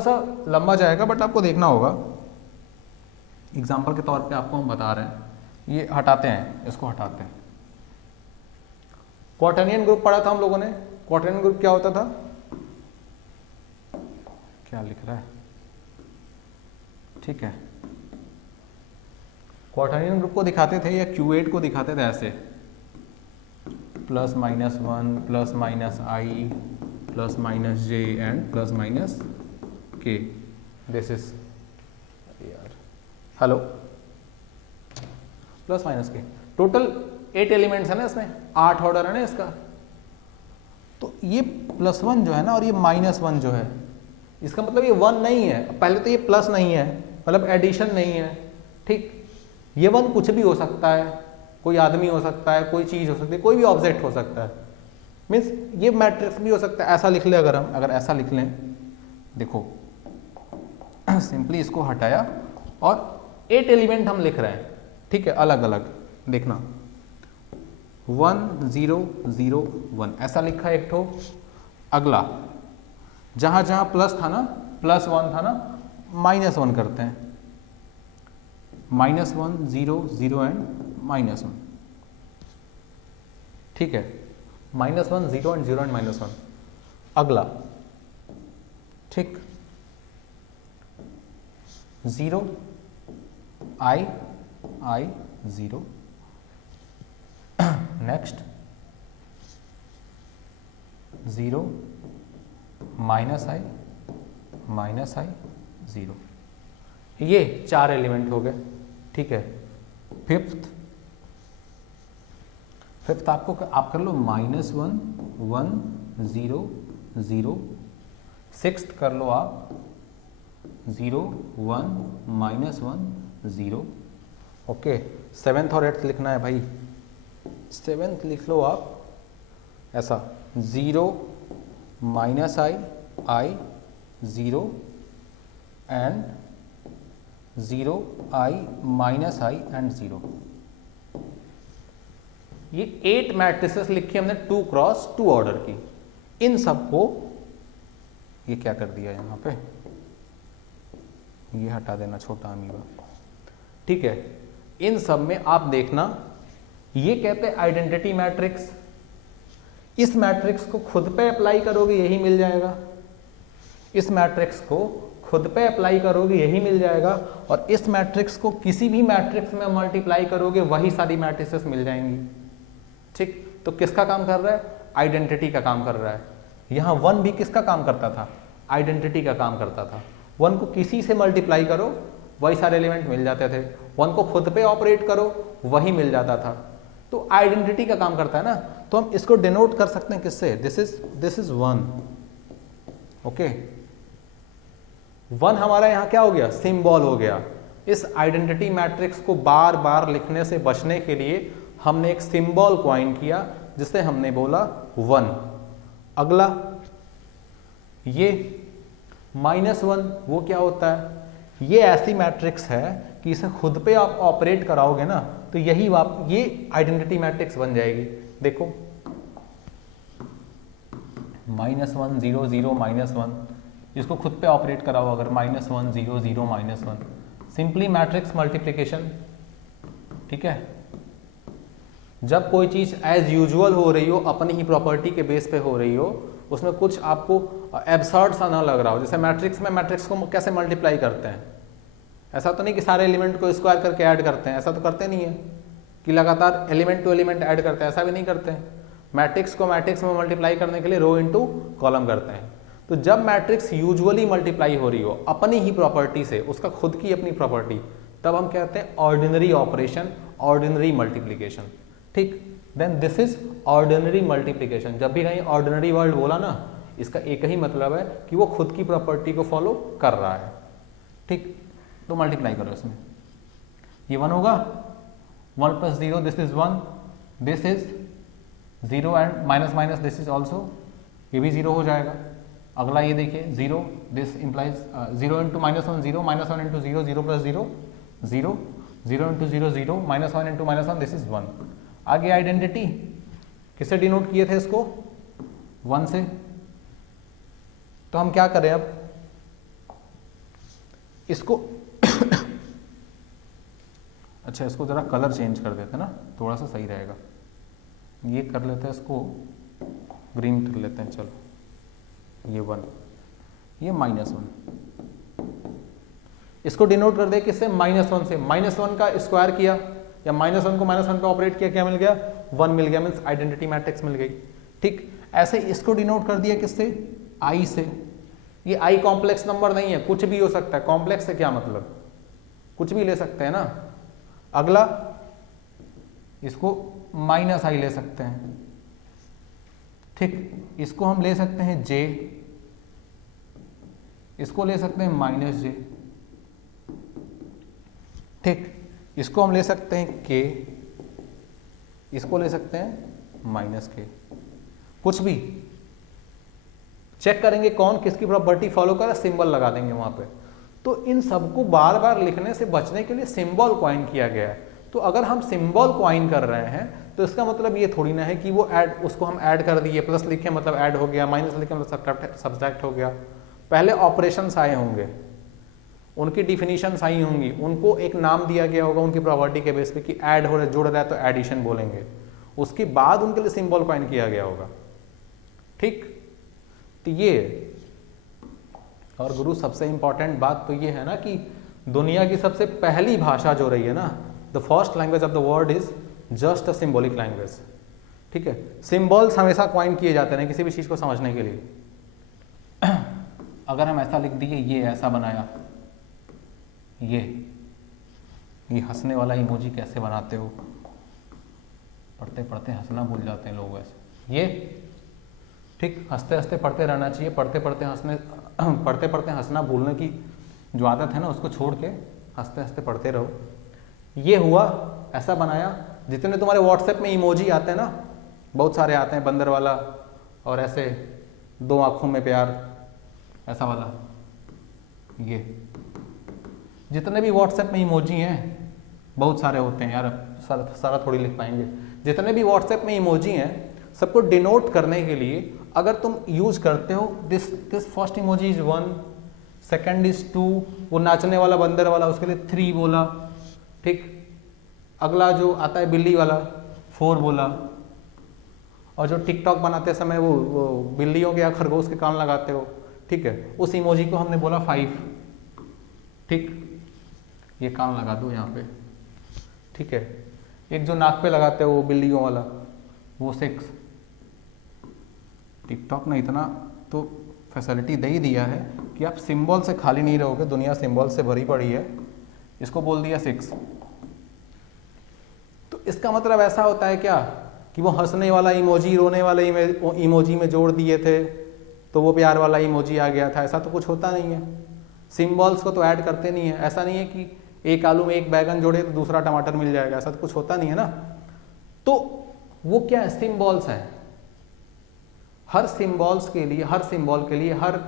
सा लंबा जाएगा बट आपको देखना होगा। एग्जांपल के तौर पे आपको हम बता रहे हैं, ये हटाते हैं, इसको हटाते हैं। क्वार्टेनियन ग्रुप पढ़ा था हम लोगों ने। क्वार्टेनियन ग्रुप क्या होता था? क्या लिख रहा है, ठीक है। क्वार्टेनियन ग्रुप को दिखाते थे या Q8 को दिखाते थे ऐसे, +-1 +-i +-j and +-k। This is hello +-k। Total 8 elements है ना इसमें, 8 ऑर्डर है ना इसका। तो ये +1 जो है ना और ये -1 जो है, इसका मतलब ये 1 नहीं है। पहले तो ये प्लस नहीं है, मतलब एडिशन नहीं है, ठीक। ये 1 कुछ भी हो सकता है, कोई आदमी हो सकता है, कोई चीज हो सकती है, कोई भी ऑब्जेक्ट हो सकता है। मीन्स ये मैट्रिक्स भी हो सकता है। ऐसा लिख ले, अगर ऐसा लिख लें, देखो सिंपली इसको हटाया और 8 एलिमेंट हम लिख रहे हैं, ठीक है, अलग अलग। देखना 1 0 0 1 ऐसा लिखा है एक ठो। अगला जहां जहां प्लस था ना, +1 था ना, -1 करते हैं। -1 0 0 एंड -1, ठीक है। -1 0 एंड 0 एंड -1। अगला, ठीक, 0 I 0। Next 0 -i 0। ये 4 एलिमेंट हो गए, ठीक है। फिफ्थ आप कर लो -1 1 0 0। सिक्स्थ कर लो आप 0 1 -1 0, ओके। सेवेंथ और एट्थ लिखना है भाई। सेवेंथ लिख लो आप ऐसा 0 -i 0 and 0 i -i and 0। ये 8 मैट्रिसेस लिखी हमने 2 क्रॉस 2 ऑर्डर की। इन सबको ये क्या कर दिया यहाँ पे, ये हटा देना, छोटा अमीबा, ठीक है। इन सब में आप देखना, ये कहते हैं आइडेंटिटी मैट्रिक्स। इस मैट्रिक्स को खुद पे अप्लाई करोगे यही मिल जाएगा, इस मैट्रिक्स को खुद पे अप्लाई करोगे यही मिल जाएगा, और इस मैट्रिक्स को किसी भी मैट्रिक्स में मल्टीप्लाई करोगे वही सारी मैट्रिसेस मिल जाएंगी, ठीक। तो किसका काम कर रहा है? आइडेंटिटी का काम कर रहा है। यहाँ 1 भी किसका काम करता था? आइडेंटिटी का काम करता था। 1 को किसी से मल्टीप्लाई करो वही सारे एलिमेंट मिल जाते थे, 1 को खुद पे ऑपरेट करो वही मिल जाता था। तो आइडेंटिटी का काम करता है ना, तो हम इसको डिनोट कर सकते हैं किससे? This is 1, okay. 1 हमारा यहाँ क्या हो गया, सिंबल हो गया। इस आइडेंटिटी मैट्रिक्स को बार बार लिखने से बचने के लिए हमने एक सिंबल क्वाइन किया जिसे हमने बोला 1। अगला ये -1, वो क्या होता है, ये ऐसी मैट्रिक्स है कि इसे खुद पे आप ऑपरेट कराओगे ना तो यही ये आइडेंटिटी मैट्रिक्स बन जाएगी। देखो -1 0 0 -1, इसको खुद पे ऑपरेट कराओ अगर -1 0 0 -1, सिंपली मैट्रिक्स मल्टीप्लिकेशन। ठीक है, जब कोई चीज एज यूजुअल हो रही हो, अपनी ही प्रॉपर्टी के बेस पे हो रही हो, उसमें कुछ आपको एब्सर्ड सा ना लग रहा हो, जैसे मैट्रिक्स में मैट्रिक्स को कैसे मल्टीप्लाई करते हैं, ऐसा तो नहीं कि सारे एलिमेंट को स्क्वायर करके ऐड करते हैं, ऐसा तो करते नहीं है कि लगातार एलिमेंट टू एलिमेंट ऐड करते हैं, ऐसा भी नहीं करते हैं। मैट्रिक्स को मैट्रिक्स में मल्टीप्लाई करने के लिए रो इनटू कॉलम करते हैं। तो जब मैट्रिक्स यूजुअली मल्टीप्लाई हो रही हो अपनी ही प्रॉपर्टी से, उसका खुद की अपनी प्रॉपर्टी, तब हम कहते हैं ऑर्डिनरी ऑपरेशन, ऑर्डिनरी मल्टीप्लीकेशन। ठीक, then this is ordinary multiplication. जब भी कहीं ऑर्डिनरी वर्ड बोला ना, इसका एक ही मतलब है कि वो खुद की प्रॉपर्टी को फॉलो कर रहा है। ठीक, तो मल्टीप्लाई करो इसमें, ये 1 होगा, 1 + 0 this is 1, this is 0 and minus minus this is also, ये भी 0 हो जाएगा। अगला ये देखिए 0, दिस इंप्लाइज 0 × -1 0, -1 × 0 0 + 0 0, 0 × 0 0, -1 × -1 दिस इज 1। आगे आइडेंटिटी किससे डिनोट किए थे इसको, 1 से। तो हम क्या करें अब इसको अच्छा, इसको जरा कलर चेंज कर देते हैं ना, थोड़ा सा सही रहेगा। ये कर लेते हैं, इसको ग्रीन कर लेते हैं। चलो, ये 1, ये -1, इसको डिनोट कर दे किससे, -1 से। -1 का स्क्वायर किया या -1 को -1 पे ऑपरेट किया, क्या मिल गया, 1 मिल गया, मीन्स आइडेंटिटी मैट्रिक्स मिल गई। ठीक, ऐसे इसको डिनोट कर दिया किससे, i से। ये i कॉम्प्लेक्स नंबर नहीं है, कुछ भी हो सकता है। कॉम्प्लेक्स से क्या मतलब, कुछ भी ले सकते हैं ना। अगला इसको -i ले सकते हैं। ठीक, इसको हम ले सकते हैं j, इसको ले सकते हैं -j। ठीक, इसको हम ले सकते हैं k, इसको ले सकते हैं -k। कुछ भी चेक करेंगे कौन किसकी प्रॉपर्टी फॉलो कर, सिंबल लगा देंगे वहां पे। तो इन सबको बार बार लिखने से बचने के लिए सिंबल क्वाइन किया गया है। तो अगर हम सिंबल क्वाइन कर रहे हैं तो इसका मतलब ये थोड़ी ना है कि वो ऐड, उसको हम ऐड कर दिए, प्लस लिखे मतलब ऐड हो गया, माइनस लिखे मतलब सब्ट्रैक्ट हो गया। पहले ऑपरेशंस आए होंगे, उनकी डिफिनीशंस आई होंगी, उनको एक नाम दिया गया होगा उनकी प्रॉपर्टी के बेस पे कि ऐड हो रहा है, जुड़ रहा है तो एडिशन बोलेंगे। उसके बाद उनके लिए सिंबल क्वाइन किया गया होगा। ठीक, तो ये, और गुरु सबसे इंपॉर्टेंट बात तो ये है ना कि दुनिया की सबसे पहली भाषा जो रही है ना, the first language of the world is just a symbolic language. ठीक है, सिंबल्स हमेशा क्वाइन किए जाते हैं किसी भी चीज को समझने के लिए। अगर हम ऐसा लिख दिए, ये ऐसा बनाया, ये हंसने वाला इमोजी कैसे बनाते हो, पढ़ते पढ़ते हंसना भूल जाते हैं लोग वैसे। ये ठीक, हंसते हंसते पढ़ते रहना चाहिए, पढ़ते पढ़ते हंसना भूलने की जो आदत है ना, उसको छोड़ के हंसते हंसते पढ़ते रहो। ये हुआ, ऐसा बनाया। जितने तुम्हारे व्हाट्सएप में इमोजी आते हैं ना, बहुत सारे आते हैं, बंदर वाला और ऐसे 2 आंखों में प्यार, ऐसा वाला, ये जितने भी व्हाट्सएप में इमोजी हैं, बहुत सारे होते हैं यार, सारा थोड़ी लिख पाएंगे। जितने भी व्हाट्सएप में इमोजी हैं, सबको डिनोट करने के लिए अगर तुम यूज करते हो this first emoji is 1, second is 2, वो नाचने वाला बंदर वाला उसके लिए 3 बोला। ठीक, अगला जो आता है बिल्ली वाला 4 बोला, और जो टिकटॉक बनाते समय वो बिल्लियों के या खरगोश के कान लगाते हो, ठीक है, उस इमोजी को हमने बोला 5। ठीक, ये कान लगा दो यहाँ पे। ठीक है, एक जो नाक पे लगाते हो वो बिल्लियों वाला, वो 6। टिकटॉक ने इतना तो फैसिलिटी दे ही दिया है कि आप सिंबल से खाली नहीं रहोगे, दुनिया सिंबल से भरी पड़ी है। इसको बोल दिया 6। तो इसका मतलब ऐसा होता है क्या कि वो हंसने वाला इमोजी रोने वाले इमोजी में जोड़ दिए थे तो वो प्यार वाला इमोजी आ गया था, ऐसा तो कुछ होता नहीं है। सिंबल्स को तो ऐड करते नहीं है। ऐसा नहीं है कि एक आलू में एक बैगन जोड़े तो दूसरा टमाटर मिल जाएगा, ऐसा तो कुछ होता नहीं है ना। तो वो क्या है, सिंबल्स हैं। हर सिंबल्स के लिए, हर सिंबल के लिए, हर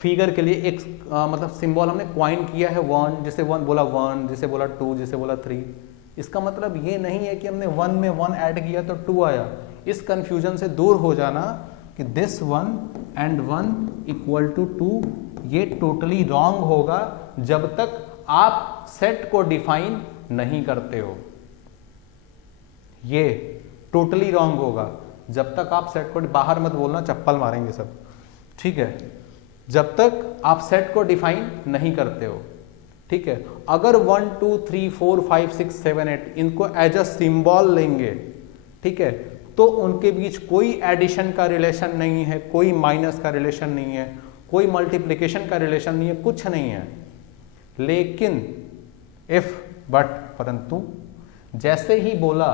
फिगर के लिए एक मतलब सिंबल हमने क्वाइन किया है। वन, जिसे वन बोला वन, जिसे बोला टू, जिसे बोला थ्री। इसका मतलब ये नहीं है कि हमने वन में वन ऐड किया तो टू आया। इस कंफ्यूजन से दूर हो जाना कि this one and one equal to two, ये टोटली रॉन्ग होगा जब तक आप सेट को डिफाइन नहीं करते हो। ये टोटली रॉन्ग होगा जब तक आप सेट को, बाहर मत बोलना चप्पल मारेंगे सब, ठीक है, जब तक आप सेट को डिफाइन नहीं करते हो, ठीक है। अगर 1 2 3 4 5 6 7 8 इनको एज अ सिंबल लेंगे, ठीक है, तो उनके बीच कोई एडिशन का रिलेशन नहीं है, कोई माइनस का रिलेशन नहीं है, कोई मल्टीप्लिकेशन का रिलेशन नहीं है, कुछ नहीं है। लेकिन इफ, बट, परंतु जैसे ही बोला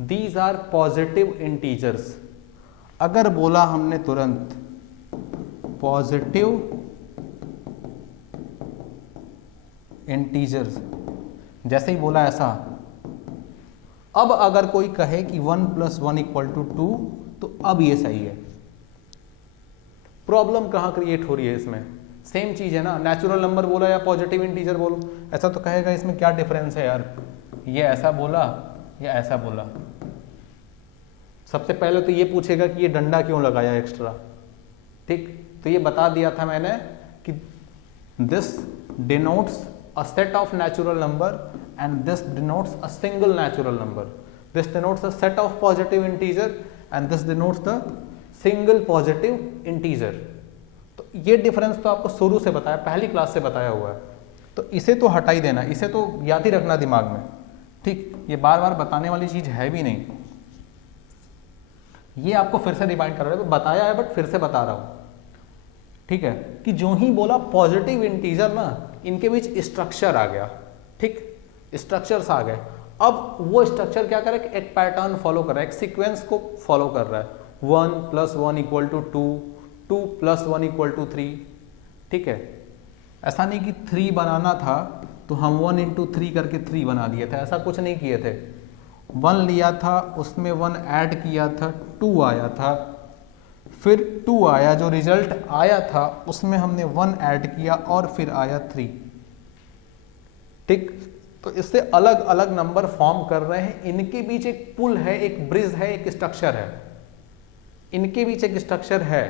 दीज आर पॉजिटिव इंटीजर्स, अगर बोला हमने तुरंत पॉजिटिव इंटीजर्स, जैसे ही बोला ऐसा, अब अगर कोई कहे कि 1 + 1 = 2 तो अब ये सही है। प्रॉब्लम कहां क्रिएट हो रही है इसमें? सेम चीज है ना, नेचुरल नंबर बोला या पॉजिटिव इंटीजर बोलो, ऐसा तो कहेगा इसमें क्या डिफरेंस है यार, ये ऐसा बोला या ऐसा बोला। सबसे पहले तो ये पूछेगा कि ये डंडा क्यों लगाया एक्स्ट्रा, ठीक। तो ये बता दिया था मैंने कि this denotes a set of natural number and this denotes a single natural number. This denotes a set of positive integer and this denotes the single positive integer. तो ये डिफरेंस तो आपको शुरू से बताया, पहली क्लास से बताया हुआ है, तो इसे तो हटा ही देना, इसे तो याद ही रखना दिमाग में, ठीक। ये बार बार बताने वाली चीज है भी नहीं, ये आपको फिर से रिमाइंड कर रहा है, बताया है बट फिर से बता रहा हूं, ठीक है, कि जो ही बोला पॉजिटिव इंटीजर ना, इनके बीच स्ट्रक्चर आ गया, ठीक, स्ट्रक्चर्स आ गए। अब वो स्ट्रक्चर क्या कर रहा है, एक पैटर्न फॉलो कर रहा है, एक सीक्वेंस को फॉलो कर रहा है। 1 + 1 = 2, 2 + 1 = 3, ठीक है। ऐसा नहीं कि 3 बनाना था तो हम 1 × 3 करके 3 बना दिए थे, ऐसा कुछ नहीं किए थे। 1 लिया था, उसमें 1 ऐड किया था, 2 आया था, फिर 2 आया, जो रिजल्ट आया था उसमें हमने 1 ऐड किया और फिर आया 3, ठीक। तो इससे अलग अलग नंबर फॉर्म कर रहे हैं, इनके बीच एक पुल है, एक ब्रिज है, एक स्ट्रक्चर है, इनके बीच एक स्ट्रक्चर है,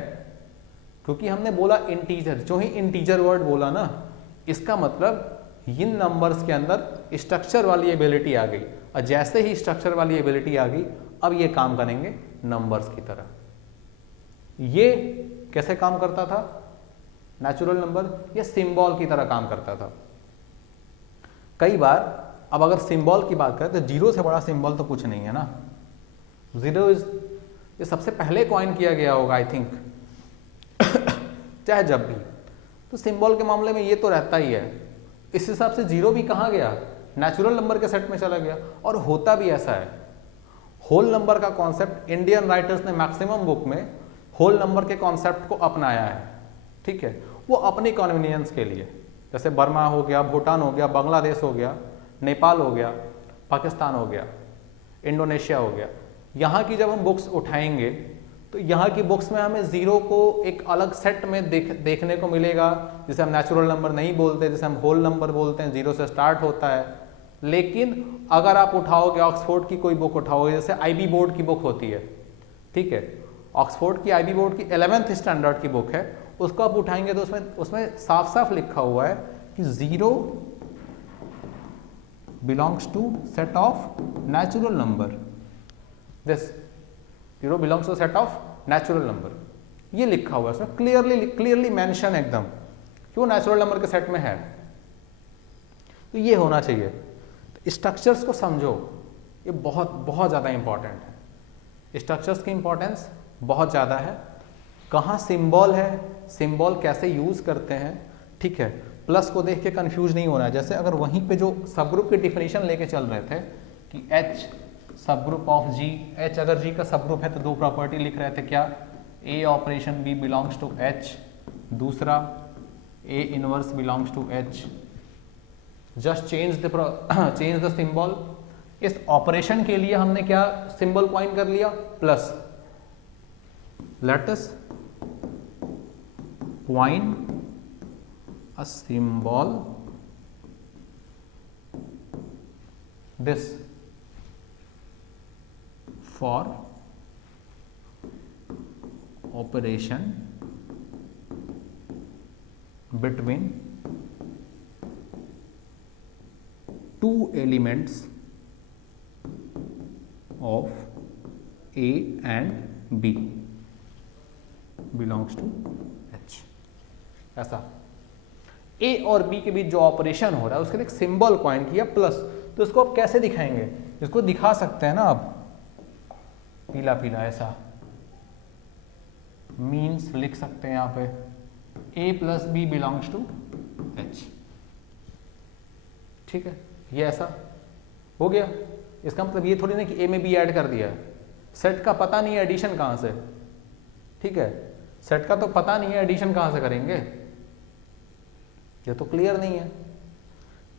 क्योंकि हमने बोला इंटीजर। जो ही इंटीजर वर्ड बोला ना, इसका मतलब इन नंबर्स के अंदर स्ट्रक्चर वाली एबिलिटी आ गई, और जैसे ही स्ट्रक्चर वाली एबिलिटी आ गई, अब ये काम करेंगे नंबर्स की तरह। ये कैसे काम करता था नेचुरल नंबर? ये सिंबल की तरह काम करता था। कई बार, अब अगर सिंबल की बात करें तो जीरो से बड़ा सिंबल तो कुछ नहीं है ना। जीरो इज, ये सबसे पहले कॉइन किया गया होगा आई थिंक चाहे जब भी, तो सिंबल के मामले में ये तो रहता ही है। इस हिसाब से जीरो भी कहाँ गया, नेचुरल नंबर के सेट में चला गया। और होता भी ऐसा है, होल नंबर का कॉन्सेप्ट इंडियन राइटर्स ने मैक्सिमम बुक में होल नंबर के कॉन्सेप्ट को अपनाया है, ठीक है, वो अपनी कन्वीनियंस के लिए। जैसे बर्मा हो गया, भूटान हो गया, बांग्लादेश हो गया, नेपाल हो गया, पाकिस्तान हो गया, इंडोनेशिया हो गया, यहाँ की जब हम बुक्स उठाएंगे तो यहाँ की बुक्स में हमें जीरो को एक अलग सेट में देखने को मिलेगा, जिसे हम नेचुरल नंबर नहीं बोलते, जिसे हम होल नंबर बोलते हैं, जीरो से स्टार्ट होता है। लेकिन अगर आप उठाओगे, ऑक्सफोर्ड की कोई बुक उठाओगे, जैसे आईबी बोर्ड की बुक होती है, ठीक है, ऑक्सफोर्ड की आईबी बोर्ड की 11th स्टैंडर्ड की बुक है, उसको आप उठाएंगे तो उसमें साफ साफ लिखा हुआ है कि zero belongs to set of natural number, this zero belongs to set of natural number, ये लिखा हुआ है उसमें, क्लियरली मेंशन एकदम कि वो नेचुरल नंबर के सेट में है। तो ये होना चाहिए। तो स्ट्रक्चर्स को समझो, ये बहुत बहुत ज़्यादा इंपॉर्टेंट है। स्ट्रक्चर्स की इंपॉर्टेंस बहुत ज़्यादा है। कहाँ सिंबल है, सिंबल कैसे यूज़ करते हैं, ठीक है, प्लस को देख के कंफ्यूज नहीं होना है। जैसे अगर वहीं पे जो सब ग्रुप की डिफिनेशन लेके चल रहे थे कि H subgroup of G, H अगर G का सब ग्रुप है तो दो प्रॉपर्टी लिख रहे थे, क्या, A operation B belongs to H, दूसरा A inverse belongs to H, just change the symbol. इस ऑपरेशन के लिए हमने क्या सिंबल क्वाइन कर लिया, प्लस। Let us coin a symbol this for operation between two elements of A and B belongs to H। ऐसा A और B के बीच जो ऑपरेशन हो रहा है उसके लिए एक सिंबल क्वाइन किया प्लस। तो इसको आप कैसे दिखाएंगे, इसको दिखा सकते हैं ना आप पीला पीला ऐसा, मीन्स लिख सकते हैं यहां पे A plus B belongs to H। ठीक है, ये ऐसा हो गया। इसका मतलब ये थोड़ी ना कि A में B ऐड कर दिया है। सेट का पता नहीं है एडिशन कहां से, ठीक है, सेट का तो पता नहीं है एडिशन कहां से करेंगे, ये तो क्लियर नहीं है।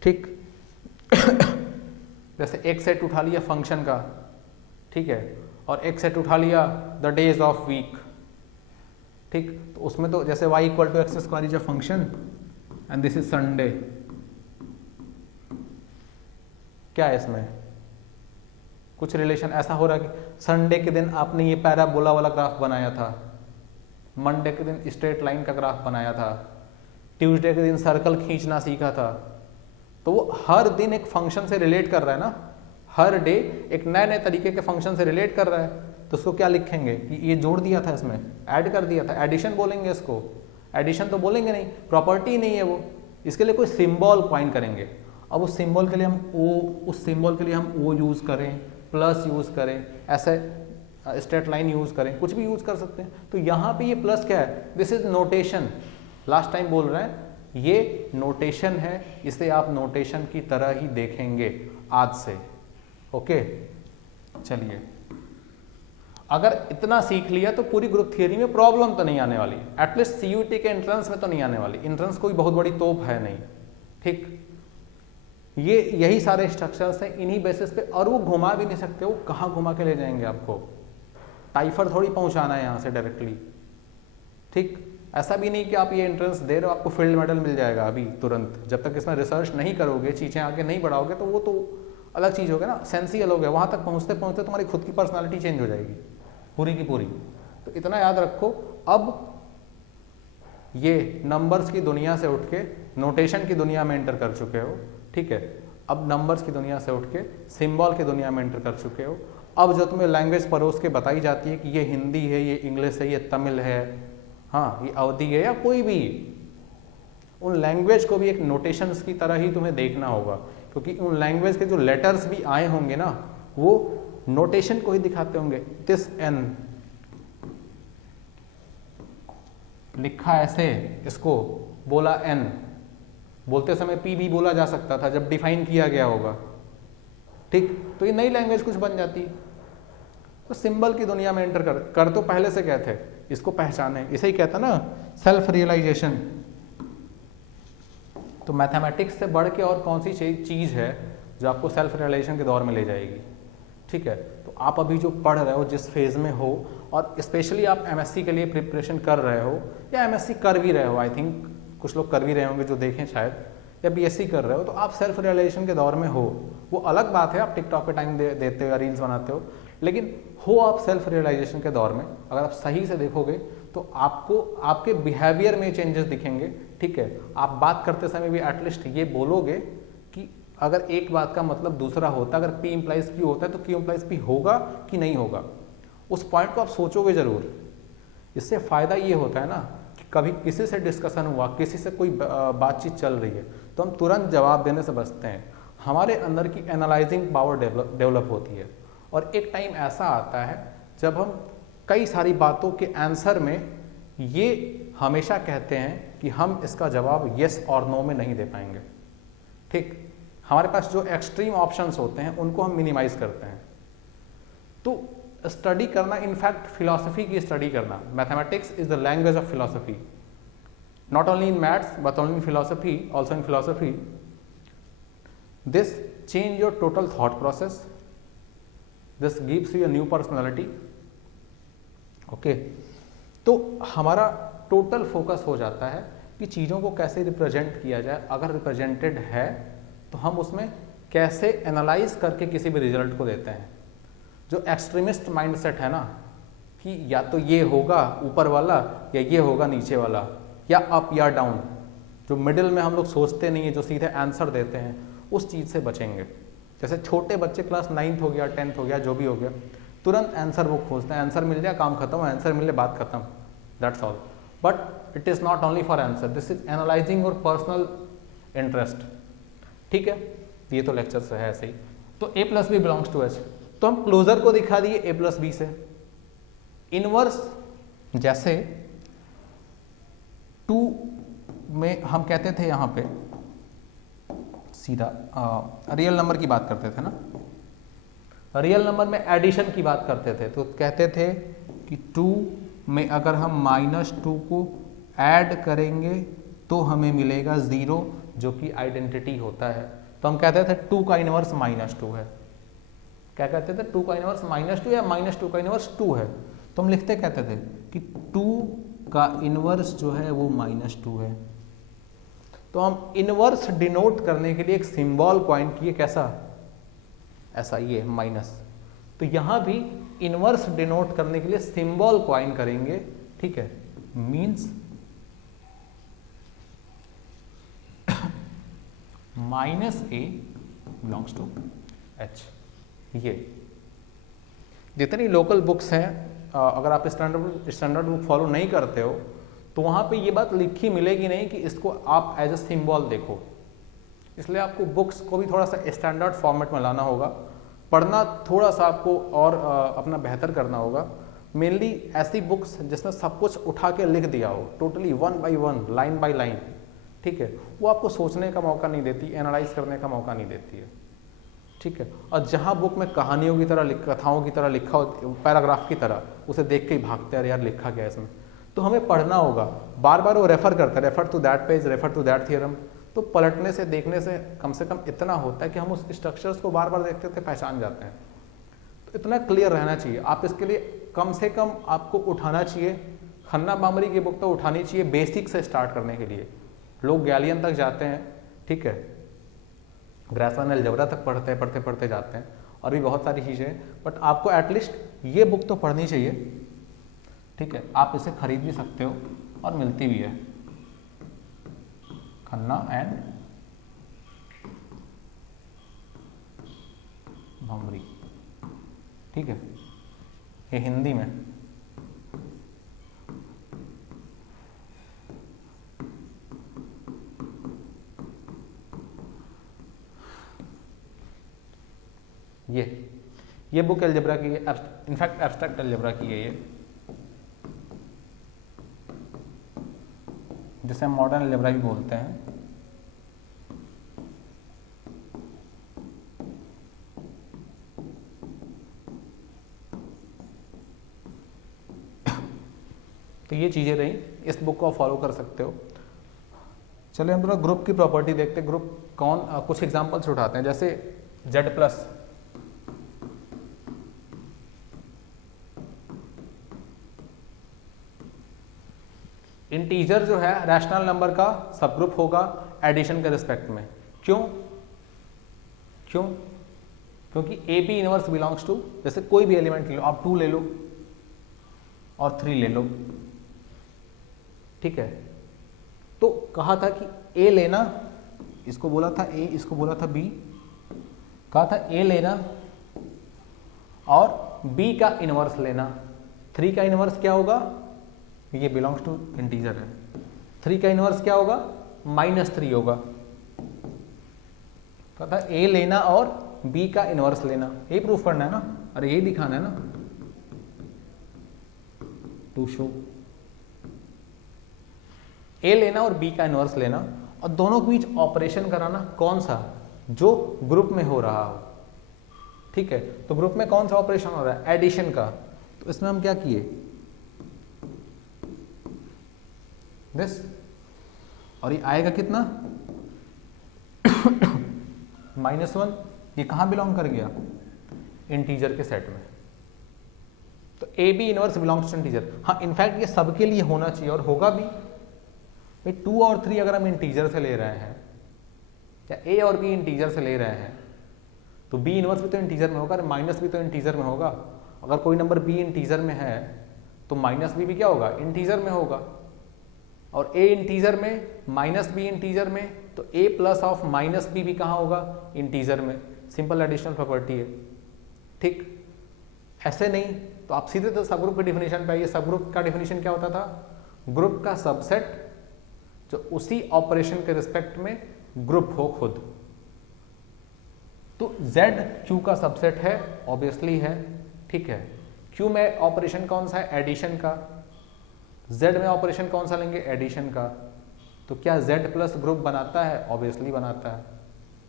ठीक जैसे एक सेट उठा लिया फंक्शन का, ठीक है, और एक सेट उठा लिया द डेज ऑफ वीक, ठीक, तो उसमें तो जैसे y equal to x square is a function and this is Sunday, क्या है इसमें कुछ रिलेशन ऐसा हो रहा है कि संडे के दिन आपने ये पैराबोला वाला ग्राफ बनाया था, मंडे के दिन स्ट्रेट लाइन का ग्राफ बनाया था, ट्यूसडे के दिन सर्कल खींचना सीखा था। तो वो हर दिन एक फंक्शन से रिलेट कर रहा है ना, हर डे एक नए नए तरीके के फंक्शन से रिलेट कर रहा है। तो उसको क्या लिखेंगे कि ये जोड़ दिया था, इसमें ऐड कर दिया था, एडिशन बोलेंगे इसको। एडिशन तो बोलेंगे नहीं, प्रॉपर्टी नहीं है वो, इसके लिए कोई सिंबल क्वाइन करेंगे। अब उस सिंबल के लिए हम ओ यूज करें, प्लस यूज करें, ऐसे स्ट्रेट लाइन यूज करें, कुछ भी यूज कर सकते हैं। तो यहाँ पे ये प्लस क्या है, this is notation. Last time बोल रहे हैं ये नोटेशन है, इसे आप नोटेशन की तरह ही देखेंगे आज से। ओके, चलिए, अगर इतना सीख लिया तो पूरी ग्रुप थियरी में प्रॉब्लम तो नहीं आने वाली, एटलीस्ट सीयूटी के एंट्रेंस में तो नहीं आने वाली। एंट्रेंस कोई बहुत बड़ी तोप है नहीं, ठीक। ये यही सारे स्ट्रक्चर्स हैं, इन्हीं बेसिस पे, और वो घुमा भी नहीं सकते, वो कहाँ घुमा के ले जाएंगे आपको, टाइफर थोड़ी पहुंचाना है यहाँ से डायरेक्टली, ठीक। ऐसा भी नहीं कि आप ये एंट्रेंस दे रहे हो आपको फील्ड मेडल मिल जाएगा अभी तुरंत, जब तक इसमें रिसर्च नहीं करोगे, चीज़ें आगे नहीं बढ़ाओगे, तो वो तो अलग चीज़ हो गया ना, सेंस ही अलग है। वहाँ तक पहुँचते पहुँचते तुम्हारी खुद की पर्सनालिटी चेंज हो जाएगी पूरी की पूरी। तो इतना याद रखो, अब ये नंबर्स की दुनिया से उठ के नोटेशन की दुनिया में एंटर कर चुके हो, ठीक है। अब नंबर्स की दुनिया से उठ के सिंबल की दुनिया में एंटर कर चुके हो। अब जो तुम्हें लैंग्वेज परोस के बताई जाती है कि ये हिंदी है, ये इंग्लिश है, ये तमिल है, हाँ ये अवधी है, या कोई भी, उन लैंग्वेज को भी एक नोटेशंस की तरह ही तुम्हें देखना होगा, क्योंकि उन लैंग्वेज के जो लेटर्स भी आए होंगे ना, वो नोटेशन को ही दिखाते होंगे। दिस एन लिखा ऐसे, इसको बोला एन, बोलते समय पी भी बोला जा सकता था जब डिफाइन किया गया होगा, ठीक। तो ये नई लैंग्वेज कुछ बन जाती। तो सिंबल की दुनिया में एंटर कर तो पहले से गए थे, इसको पहचाने, इसे ही कहता ना सेल्फ रियलाइजेशन। तो मैथमेटिक्स से बढ़ के और कौन सी चीज है जो आपको सेल्फ रियलाइजेशन के दौर में ले जाएगी, ठीक है। तो आप अभी जो पढ़ रहे हो, जिस फेज में हो, और स्पेशली आप एमएससी के लिए प्रिपरेशन कर रहे हो, या एमएससी कर भी रहे हो, आई थिंक कुछ लोग कर भी रहे होंगे जो देखें शायद, या बीएससी कर रहे हो, तो आप सेल्फ रियलाइजेशन के दौर में हो। वो अलग बात है आप टिकटॉक पे टाइम देते हो या रील्स बनाते हो, लेकिन हो आप सेल्फ रियलाइजेशन के दौर में। अगर आप सही से देखोगे तो आपको आपके बिहेवियर में चेंजेस दिखेंगे, ठीक है। आप बात करते समय भी एटलीस्ट ये बोलोगे कि अगर एक बात का मतलब दूसरा होता, अगर P इम्प्लाइज Q होता है तो Q इम्प्लाइज P होगा कि नहीं होगा, उस पॉइंट को आप सोचोगे जरूर। इससे फायदा ये होता है ना कि कभी किसी से डिस्कशन हुआ, किसी से कोई बातचीत चल रही है, तो हम तुरंत जवाब देने से बचते हैं, हमारे अंदर की एनालाइजिंग पावर डेवलप होती है। और एक टाइम ऐसा आता है जब हम कई सारी बातों के आंसर में ये हमेशा कहते हैं कि हम इसका जवाब यस और नो में नहीं दे पाएंगे, ठीक। हमारे पास जो एक्सट्रीम ऑप्शंस होते हैं उनको हम मिनिमाइज करते हैं। तो स्टडी करना, इनफैक्ट फिलॉसफी की स्टडी करना, mathematics is the language of philosophy, not only in maths but only in philosophy, also in philosophy. This change your total thought process, this gives you a new personality. Okay तो हमारा टोटल फोकस हो जाता है कि चीज़ों को कैसे रिप्रेजेंट किया जाए, अगर रिप्रेजेंटेड है तो हम उसमें कैसे एनालाइज करके किसी भी रिजल्ट को देते हैं। जो एक्सट्रीमिस्ट माइंडसेट है ना कि या तो ये होगा ऊपर वाला या ये होगा नीचे वाला, या अप या डाउन, जो मिडिल में हम लोग सोचते नहीं है, जो सीधे आंसर देते हैं, उस चीज़ से बचेंगे। जैसे छोटे बच्चे क्लास 9th हो गया 10th हो गया जो भी हो गया, तुरंत आंसर वो खोजते हैं, आंसर मिल जाए काम खत्म, आंसर मिले बात खत्म, that's all. But it is not only for answer, this is analysing your personal interest. ठीक है, ये तो लेक्चर से है ऐसे ही। तो a plus B belongs to H, तो हम क्लोजर को दिखा दिए a प्लस बी से। इनवर्स जैसे 2 में हम कहते थे, यहाँ पे सीधा रियल नंबर की बात करते थे ना, रियल नंबर में एडिशन की बात करते थे, तो कहते थे कि 2 में अगर हम -2 को ऐड करेंगे तो हमें मिलेगा 0, जो कि आइडेंटिटी होता है। तो हम कहते थे 2 का इनवर्स -2 है। क्या कहते थे? 2 का इनवर्स -2 या -2 का इनवर्स 2 है। तो हम लिखते कहते थे कि 2 का इनवर्स जो है वो -2 है। तो हम इनवर्स डिनोट करने के लिए एक सिंबल कॉइन किए, कैसा? ऐसा, ये माइनस। तो यहां भी इनवर्स डिनोट करने के लिए सिंबल कॉइन करेंगे, ठीक है, means -a belongs to h। ये जितनी लोकल बुक्स हैं, अगर आप स्टैंडर्ड बुक फॉलो नहीं करते हो तो वहां पे ये बात लिखी मिलेगी नहीं कि इसको आप एज अ सिंबल देखो। इसलिए आपको बुक्स को भी थोड़ा सा स्टैंडर्ड फॉर्मेट में लाना होगा, पढ़ना थोड़ा सा आपको और अपना बेहतर करना होगा। मेनली ऐसी बुक्स जिसमें सब कुछ उठा के लिख दिया हो, totally 1 by 1, line by line, ठीक है, वो आपको सोचने का मौका नहीं देती, एनालाइज करने का मौका नहीं देती है, ठीक है। और जहाँ बुक में कहानियों की तरह, कथाओं की तरह लिखा हो, पैराग्राफ की तरह, उसे देख के ही भागते हैं, यार लिखा गया इसमें, तो हमें पढ़ना होगा, बार बार वो रेफर करता है, refer to that page, refer to that theorem. तो पलटने से, देखने से कम इतना होता है कि हम उस स्ट्रक्चर्स को बार बार देखते थे, पहचान जाते हैं। तो इतना क्लियर रहना चाहिए। आप इसके लिए कम से कम आपको उठाना चाहिए, खन्ना बामरी की बुक तो उठानी चाहिए बेसिक से स्टार्ट करने के लिए। लोग गैलियन तक जाते हैं, ठीक है, ग्रासन अलजेब्रा तक पढ़ते जाते हैं, और भी बहुत सारी चीज़ें हैं, बट आपको एटलीस्ट ये बुक तो पढ़नी चाहिए, ठीक है। आप इसे खरीद भी सकते हो और मिलती भी है, खन्ना एंड भामरी, ठीक है, ये हिंदी में। ये बुक अलजेब्रा की है, इनफैक्ट एब्स्ट्रैक्ट अलजेब्रा की है ये, जिसे हम मॉडर्न अलजेब्रा भी बोलते हैं। तो ये चीजें रही, इस बुक को आप फॉलो कर सकते हो। चलिए हम थोड़ा ग्रुप की प्रॉपर्टी देखते हैं। ग्रुप कौन, कुछ एग्जांपल्स उठाते हैं, जैसे Z+, इंटीजर जो है रैशनल नंबर का सब ग्रुप होगा एडिशन के रिस्पेक्ट में। क्यों? क्योंकि AP इनवर्स बिलोंग्स टू, जैसे कोई भी एलिमेंट ले लो आप, 2 ले लो और 3 ले लो, ठीक है। तो कहा था कि A लेना, इसको बोला था A, इसको बोला था B, कहा था A लेना और B का इनवर्स लेना। 3 का इनवर्स क्या होगा? ये बिलोंग्स टू इंटीजर है। 3 का इनवर्स क्या होगा? -3 होगा। कहा था A लेना और B का इनवर्स लेना, ये प्रूफ करना है ना, अरे यही दिखाना है ना, टू शो। A लेना और B का इनवर्स लेना, और दोनों के बीच ऑपरेशन कराना, कौन सा? जो ग्रुप में हो रहा हो, ठीक है। तो ग्रुप में कौन सा ऑपरेशन हो रहा है? एडिशन का। तो इसमें हम क्या किए? दिस और ये आएगा कितना -1। ये कहाँ बिलोंग कर गया, इंटीजर के सेट में। तो A B inverse belongs to integer. हाँ इनफैक्ट ये सबके लिए होना चाहिए और होगा भी। भाई 2 और 3 अगर हम इंटीजर से ले रहे हैं या ए और बी इंटीजर से ले रहे हैं तो बी इनवर्स भी तो इंटीजर में होगा, माइनस भी तो इंटीजर में होगा। अगर कोई नंबर बी इंटीजर में है तो माइनस बी भी क्या होगा, इंटीजर में होगा। और ए इंटीजर में, माइनस बी इंटीजर में, तो ए प्लस ऑफ माइनस बी भी कहाँ होगा, इंटीजर में। सिंपल एडिशनल प्रॉपर्टी है, ठीक। ऐसे नहीं तो आप सीधे तो सब ग्रुप की डिफिनेशन पे आइए। सब ग्रुप का डिफिनेशन क्या होता था, ग्रुप का सबसेट जो उसी ऑपरेशन के रिस्पेक्ट में ग्रुप हो खुद। तो Z Q का सबसेट है, ऑब्वियसली है, ठीक है। Q में ऑपरेशन कौन सा है, एडिशन का। Z में ऑपरेशन कौन सा लेंगे, एडिशन का। तो क्या Z प्लस ग्रुप बनाता है, ऑब्वियसली बनाता है,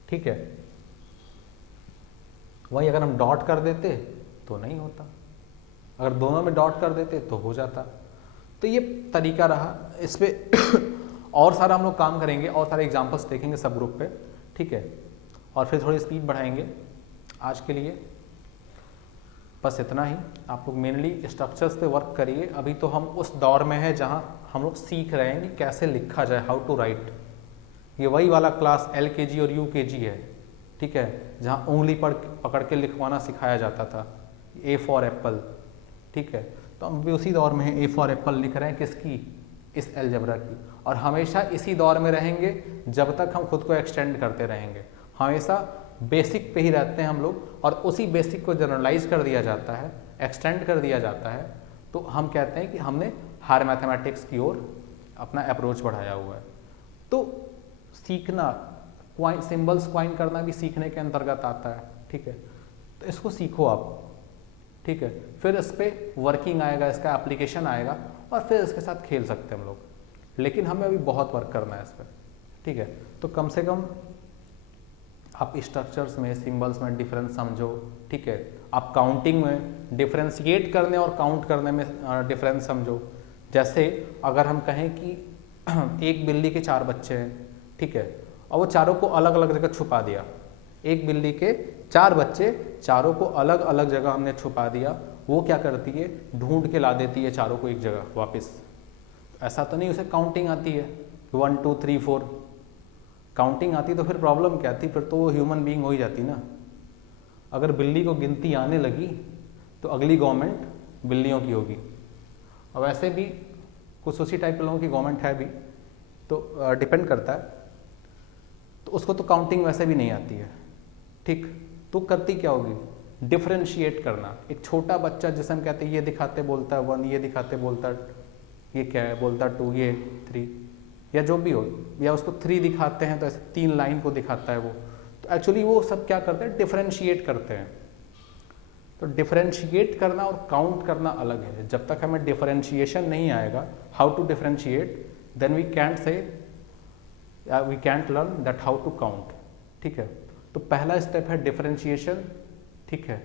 ठीक है। वही अगर हम डॉट कर देते तो नहीं होता, अगर दोनों में डॉट कर देते तो हो जाता। तो ये तरीका रहा। इस पे और सारा हम लोग काम करेंगे और सारे एग्जांपल्स देखेंगे सब ग्रुप पे, ठीक है। और फिर थोड़ी स्पीड बढ़ाएंगे। आज के लिए बस इतना ही। आप लोग मेनली स्ट्रक्चर्स पे वर्क करिए। अभी तो हम उस दौर में है जहाँ हम लोग सीख रहे हैं कि कैसे लिखा जाए, हाउ टू राइट। ये वही वाला क्लास LKG और UKG है, ठीक है, जहाँ उंगली पकड़ के लिखवाना सिखाया जाता था। A फॉर एप्पल, ठीक है। तो हम भी उसी दौर में हैं, A फॉर एप्पल लिख रहे हैं, किसकी, इस अलजेब्रा की। और हमेशा इसी दौर में रहेंगे जब तक हम खुद को एक्सटेंड करते रहेंगे। हमेशा बेसिक पे ही रहते हैं हम लोग, और उसी बेसिक को जनरलाइज कर दिया जाता है, एक्सटेंड कर दिया जाता है। तो हम कहते हैं कि हमने हायर मैथमेटिक्स की ओर अपना अप्रोच बढ़ाया हुआ है। तो सीखना, सिंबल्स क्वाइन करना भी सीखने के अंतर्गत आता है, ठीक है। तो इसको सीखो आप, ठीक है। फिर इस पर वर्किंग आएगा, इसका एप्लीकेशन आएगा, और फिर इसके साथ खेल सकते हैं हम लोग। लेकिन हमें अभी बहुत वर्क करना है इस पर, ठीक है। तो कम से कम आप स्ट्रक्चर्स में, सिंबल्स में डिफरेंस समझो, ठीक है। आप काउंटिंग में डिफरेंशिएट करने और काउंट करने में डिफरेंस समझो। जैसे अगर हम कहें कि एक बिल्ली के 4 बच्चे हैं, ठीक है, और वो चारों को अलग अलग जगह छुपा दिया। एक बिल्ली के 4 बच्चे, चारों को अलग अलग जगह हमने छुपा दिया। वो क्या करती है, ढूंढ के ला देती है चारों को एक जगह वापस। ऐसा तो नहीं उसे काउंटिंग आती है, 1 2 3 4 काउंटिंग आती तो फिर प्रॉब्लम क्या थी, फिर तो वो ह्यूमन बीइंग हो ही जाती ना। अगर बिल्ली को गिनती आने लगी तो अगली गवर्नमेंट बिल्लियों की होगी। और वैसे भी कुछ उसी टाइप के लोगों की गवर्नमेंट है भी, तो डिपेंड करता है। तो उसको तो काउंटिंग वैसे भी नहीं आती है, ठीक। तो करती क्या होगी, डिफरेंशिएट करना। एक छोटा बच्चा जिसे हम कहते हैं ये दिखाते बोलता है 1, ये दिखाते बोलता है ये क्या है, बोलता 2, ये 3, या जो भी हो, या उसको 3 दिखाते हैं तो ऐसे 3 लाइन को दिखाता है वो। तो एक्चुअली वो सब क्या करते हैं, डिफरेंशिएट करते हैं। तो डिफरेंशिएट करना और काउंट करना अलग है। जब तक हमें डिफरेंशिएशन नहीं आएगा, how to differentiate, then we can't say, we can't learn that how to count, ठीक है। तो पहला स्टेप है डिफरेंशिएशन, ठीक है,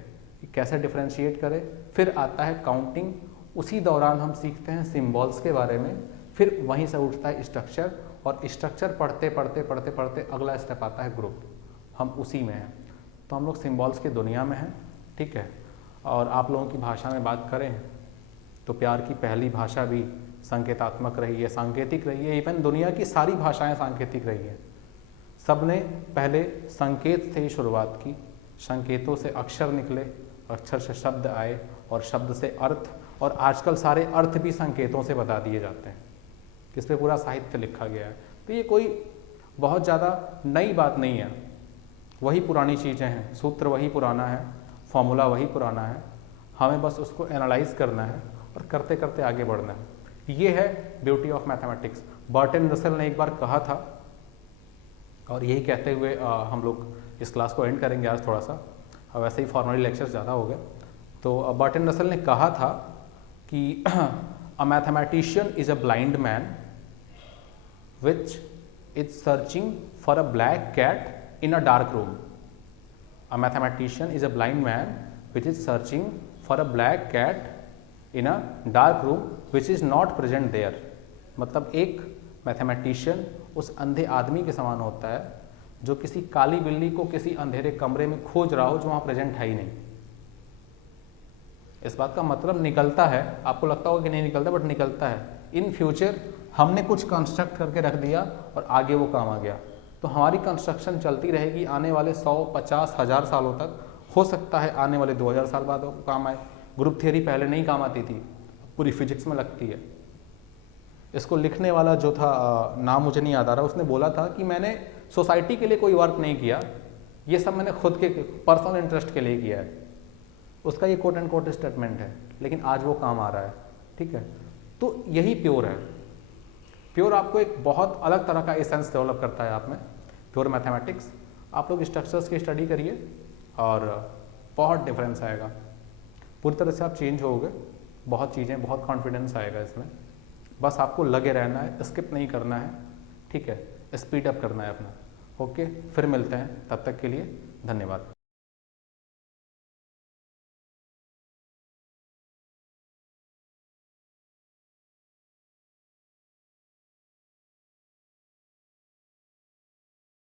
कैसे डिफरेंशिएट करें। फिर आता है काउंटिंग, उसी दौरान हम सीखते हैं सिंबल्स के बारे में। फिर वहीं से उठता है स्ट्रक्चर, और स्ट्रक्चर पढ़ते पढ़ते पढ़ते पढ़ते अगला स्टेप आता है ग्रुप। हम उसी में हैं। तो हम लोग सिंबल्स की दुनिया में हैं, ठीक है। और आप लोगों की भाषा में बात करें तो प्यार की पहली भाषा भी संकेतात्मक रही है, सांकेतिक रही है। इवन दुनिया की सारी भाषाएं सांकेतिक रही है। सब ने पहले संकेत से ही शुरुआत की। संकेतों से अक्षर निकले, अक्षर से शब्द आए, और शब्द से अर्थ, और आजकल सारे अर्थ भी संकेतों से बता दिए जाते हैं। इस पे पूरा साहित्य लिखा गया है। तो ये कोई बहुत ज़्यादा नई बात नहीं है, वही पुरानी चीज़ें हैं। सूत्र वही पुराना है, फॉर्मूला वही पुराना है। हमें बस उसको एनालाइज करना है और करते करते आगे बढ़ना है। ये है beauty of mathematics. Burton Russell ने एक बार कहा था, और यही कहते हुए हम लोग इस क्लास को एंड करेंगे आज थोड़ा सा। वैसे ही फॉर्मली लेक्चर ज़्यादा हो गए। तो बर्टन रसेल ने कहा था कि अ mathematician is a blind man which is searching for a black cat in a dark room. A mathematician is a blind man which is searching for a black cat in a dark room which is not present there. मतलब एक मैथमेटिशियन उस अंधे आदमी के समान होता है जो किसी काली बिल्ली को किसी अंधेरे कमरे में खोज रहा हो जो वहाँ प्रेजेंट है ही नहीं। इस बात का मतलब निकलता है, आपको लगता होगा कि नहीं निकलता, बट निकलता है। इन फ्यूचर हमने कुछ कंस्ट्रक्ट करके रख दिया और आगे वो काम आ गया, तो हमारी कंस्ट्रक्शन चलती रहेगी आने वाले 100, 50, 1000 सालों तक। हो सकता है आने वाले 2000 साल बाद वो काम आए। ग्रुप थियरी पहले नहीं काम आती थी, पूरी फिजिक्स में लगती है। इसको लिखने वाला जो था, नाम मुझे नहीं याद आ रहा, उसने बोला था कि मैंने सोसाइटी के लिए कोई वर्क नहीं किया, ये सब मैंने खुद के पर्सनल इंटरेस्ट के लिए किया है। उसका ये कोट एंड कोट स्टेटमेंट है, लेकिन आज वो काम आ रहा है। ठीक है, तो यही प्योर है। प्योर आपको एक बहुत अलग तरह का एसेंस डेवलप करता है आप में, प्योर मैथमेटिक्स। आप लोग स्ट्रक्चर्स की स्टडी करिए और बहुत डिफरेंस आएगा, पूरी तरह से आप चेंज होगे, बहुत चीज़ें, बहुत कॉन्फिडेंस आएगा इसमें। बस आपको लगे रहना है, स्किप नहीं करना है। ठीक है, स्पीड अप करना है अपना। ओके, फिर मिलते हैं, तब तक के लिए धन्यवाद।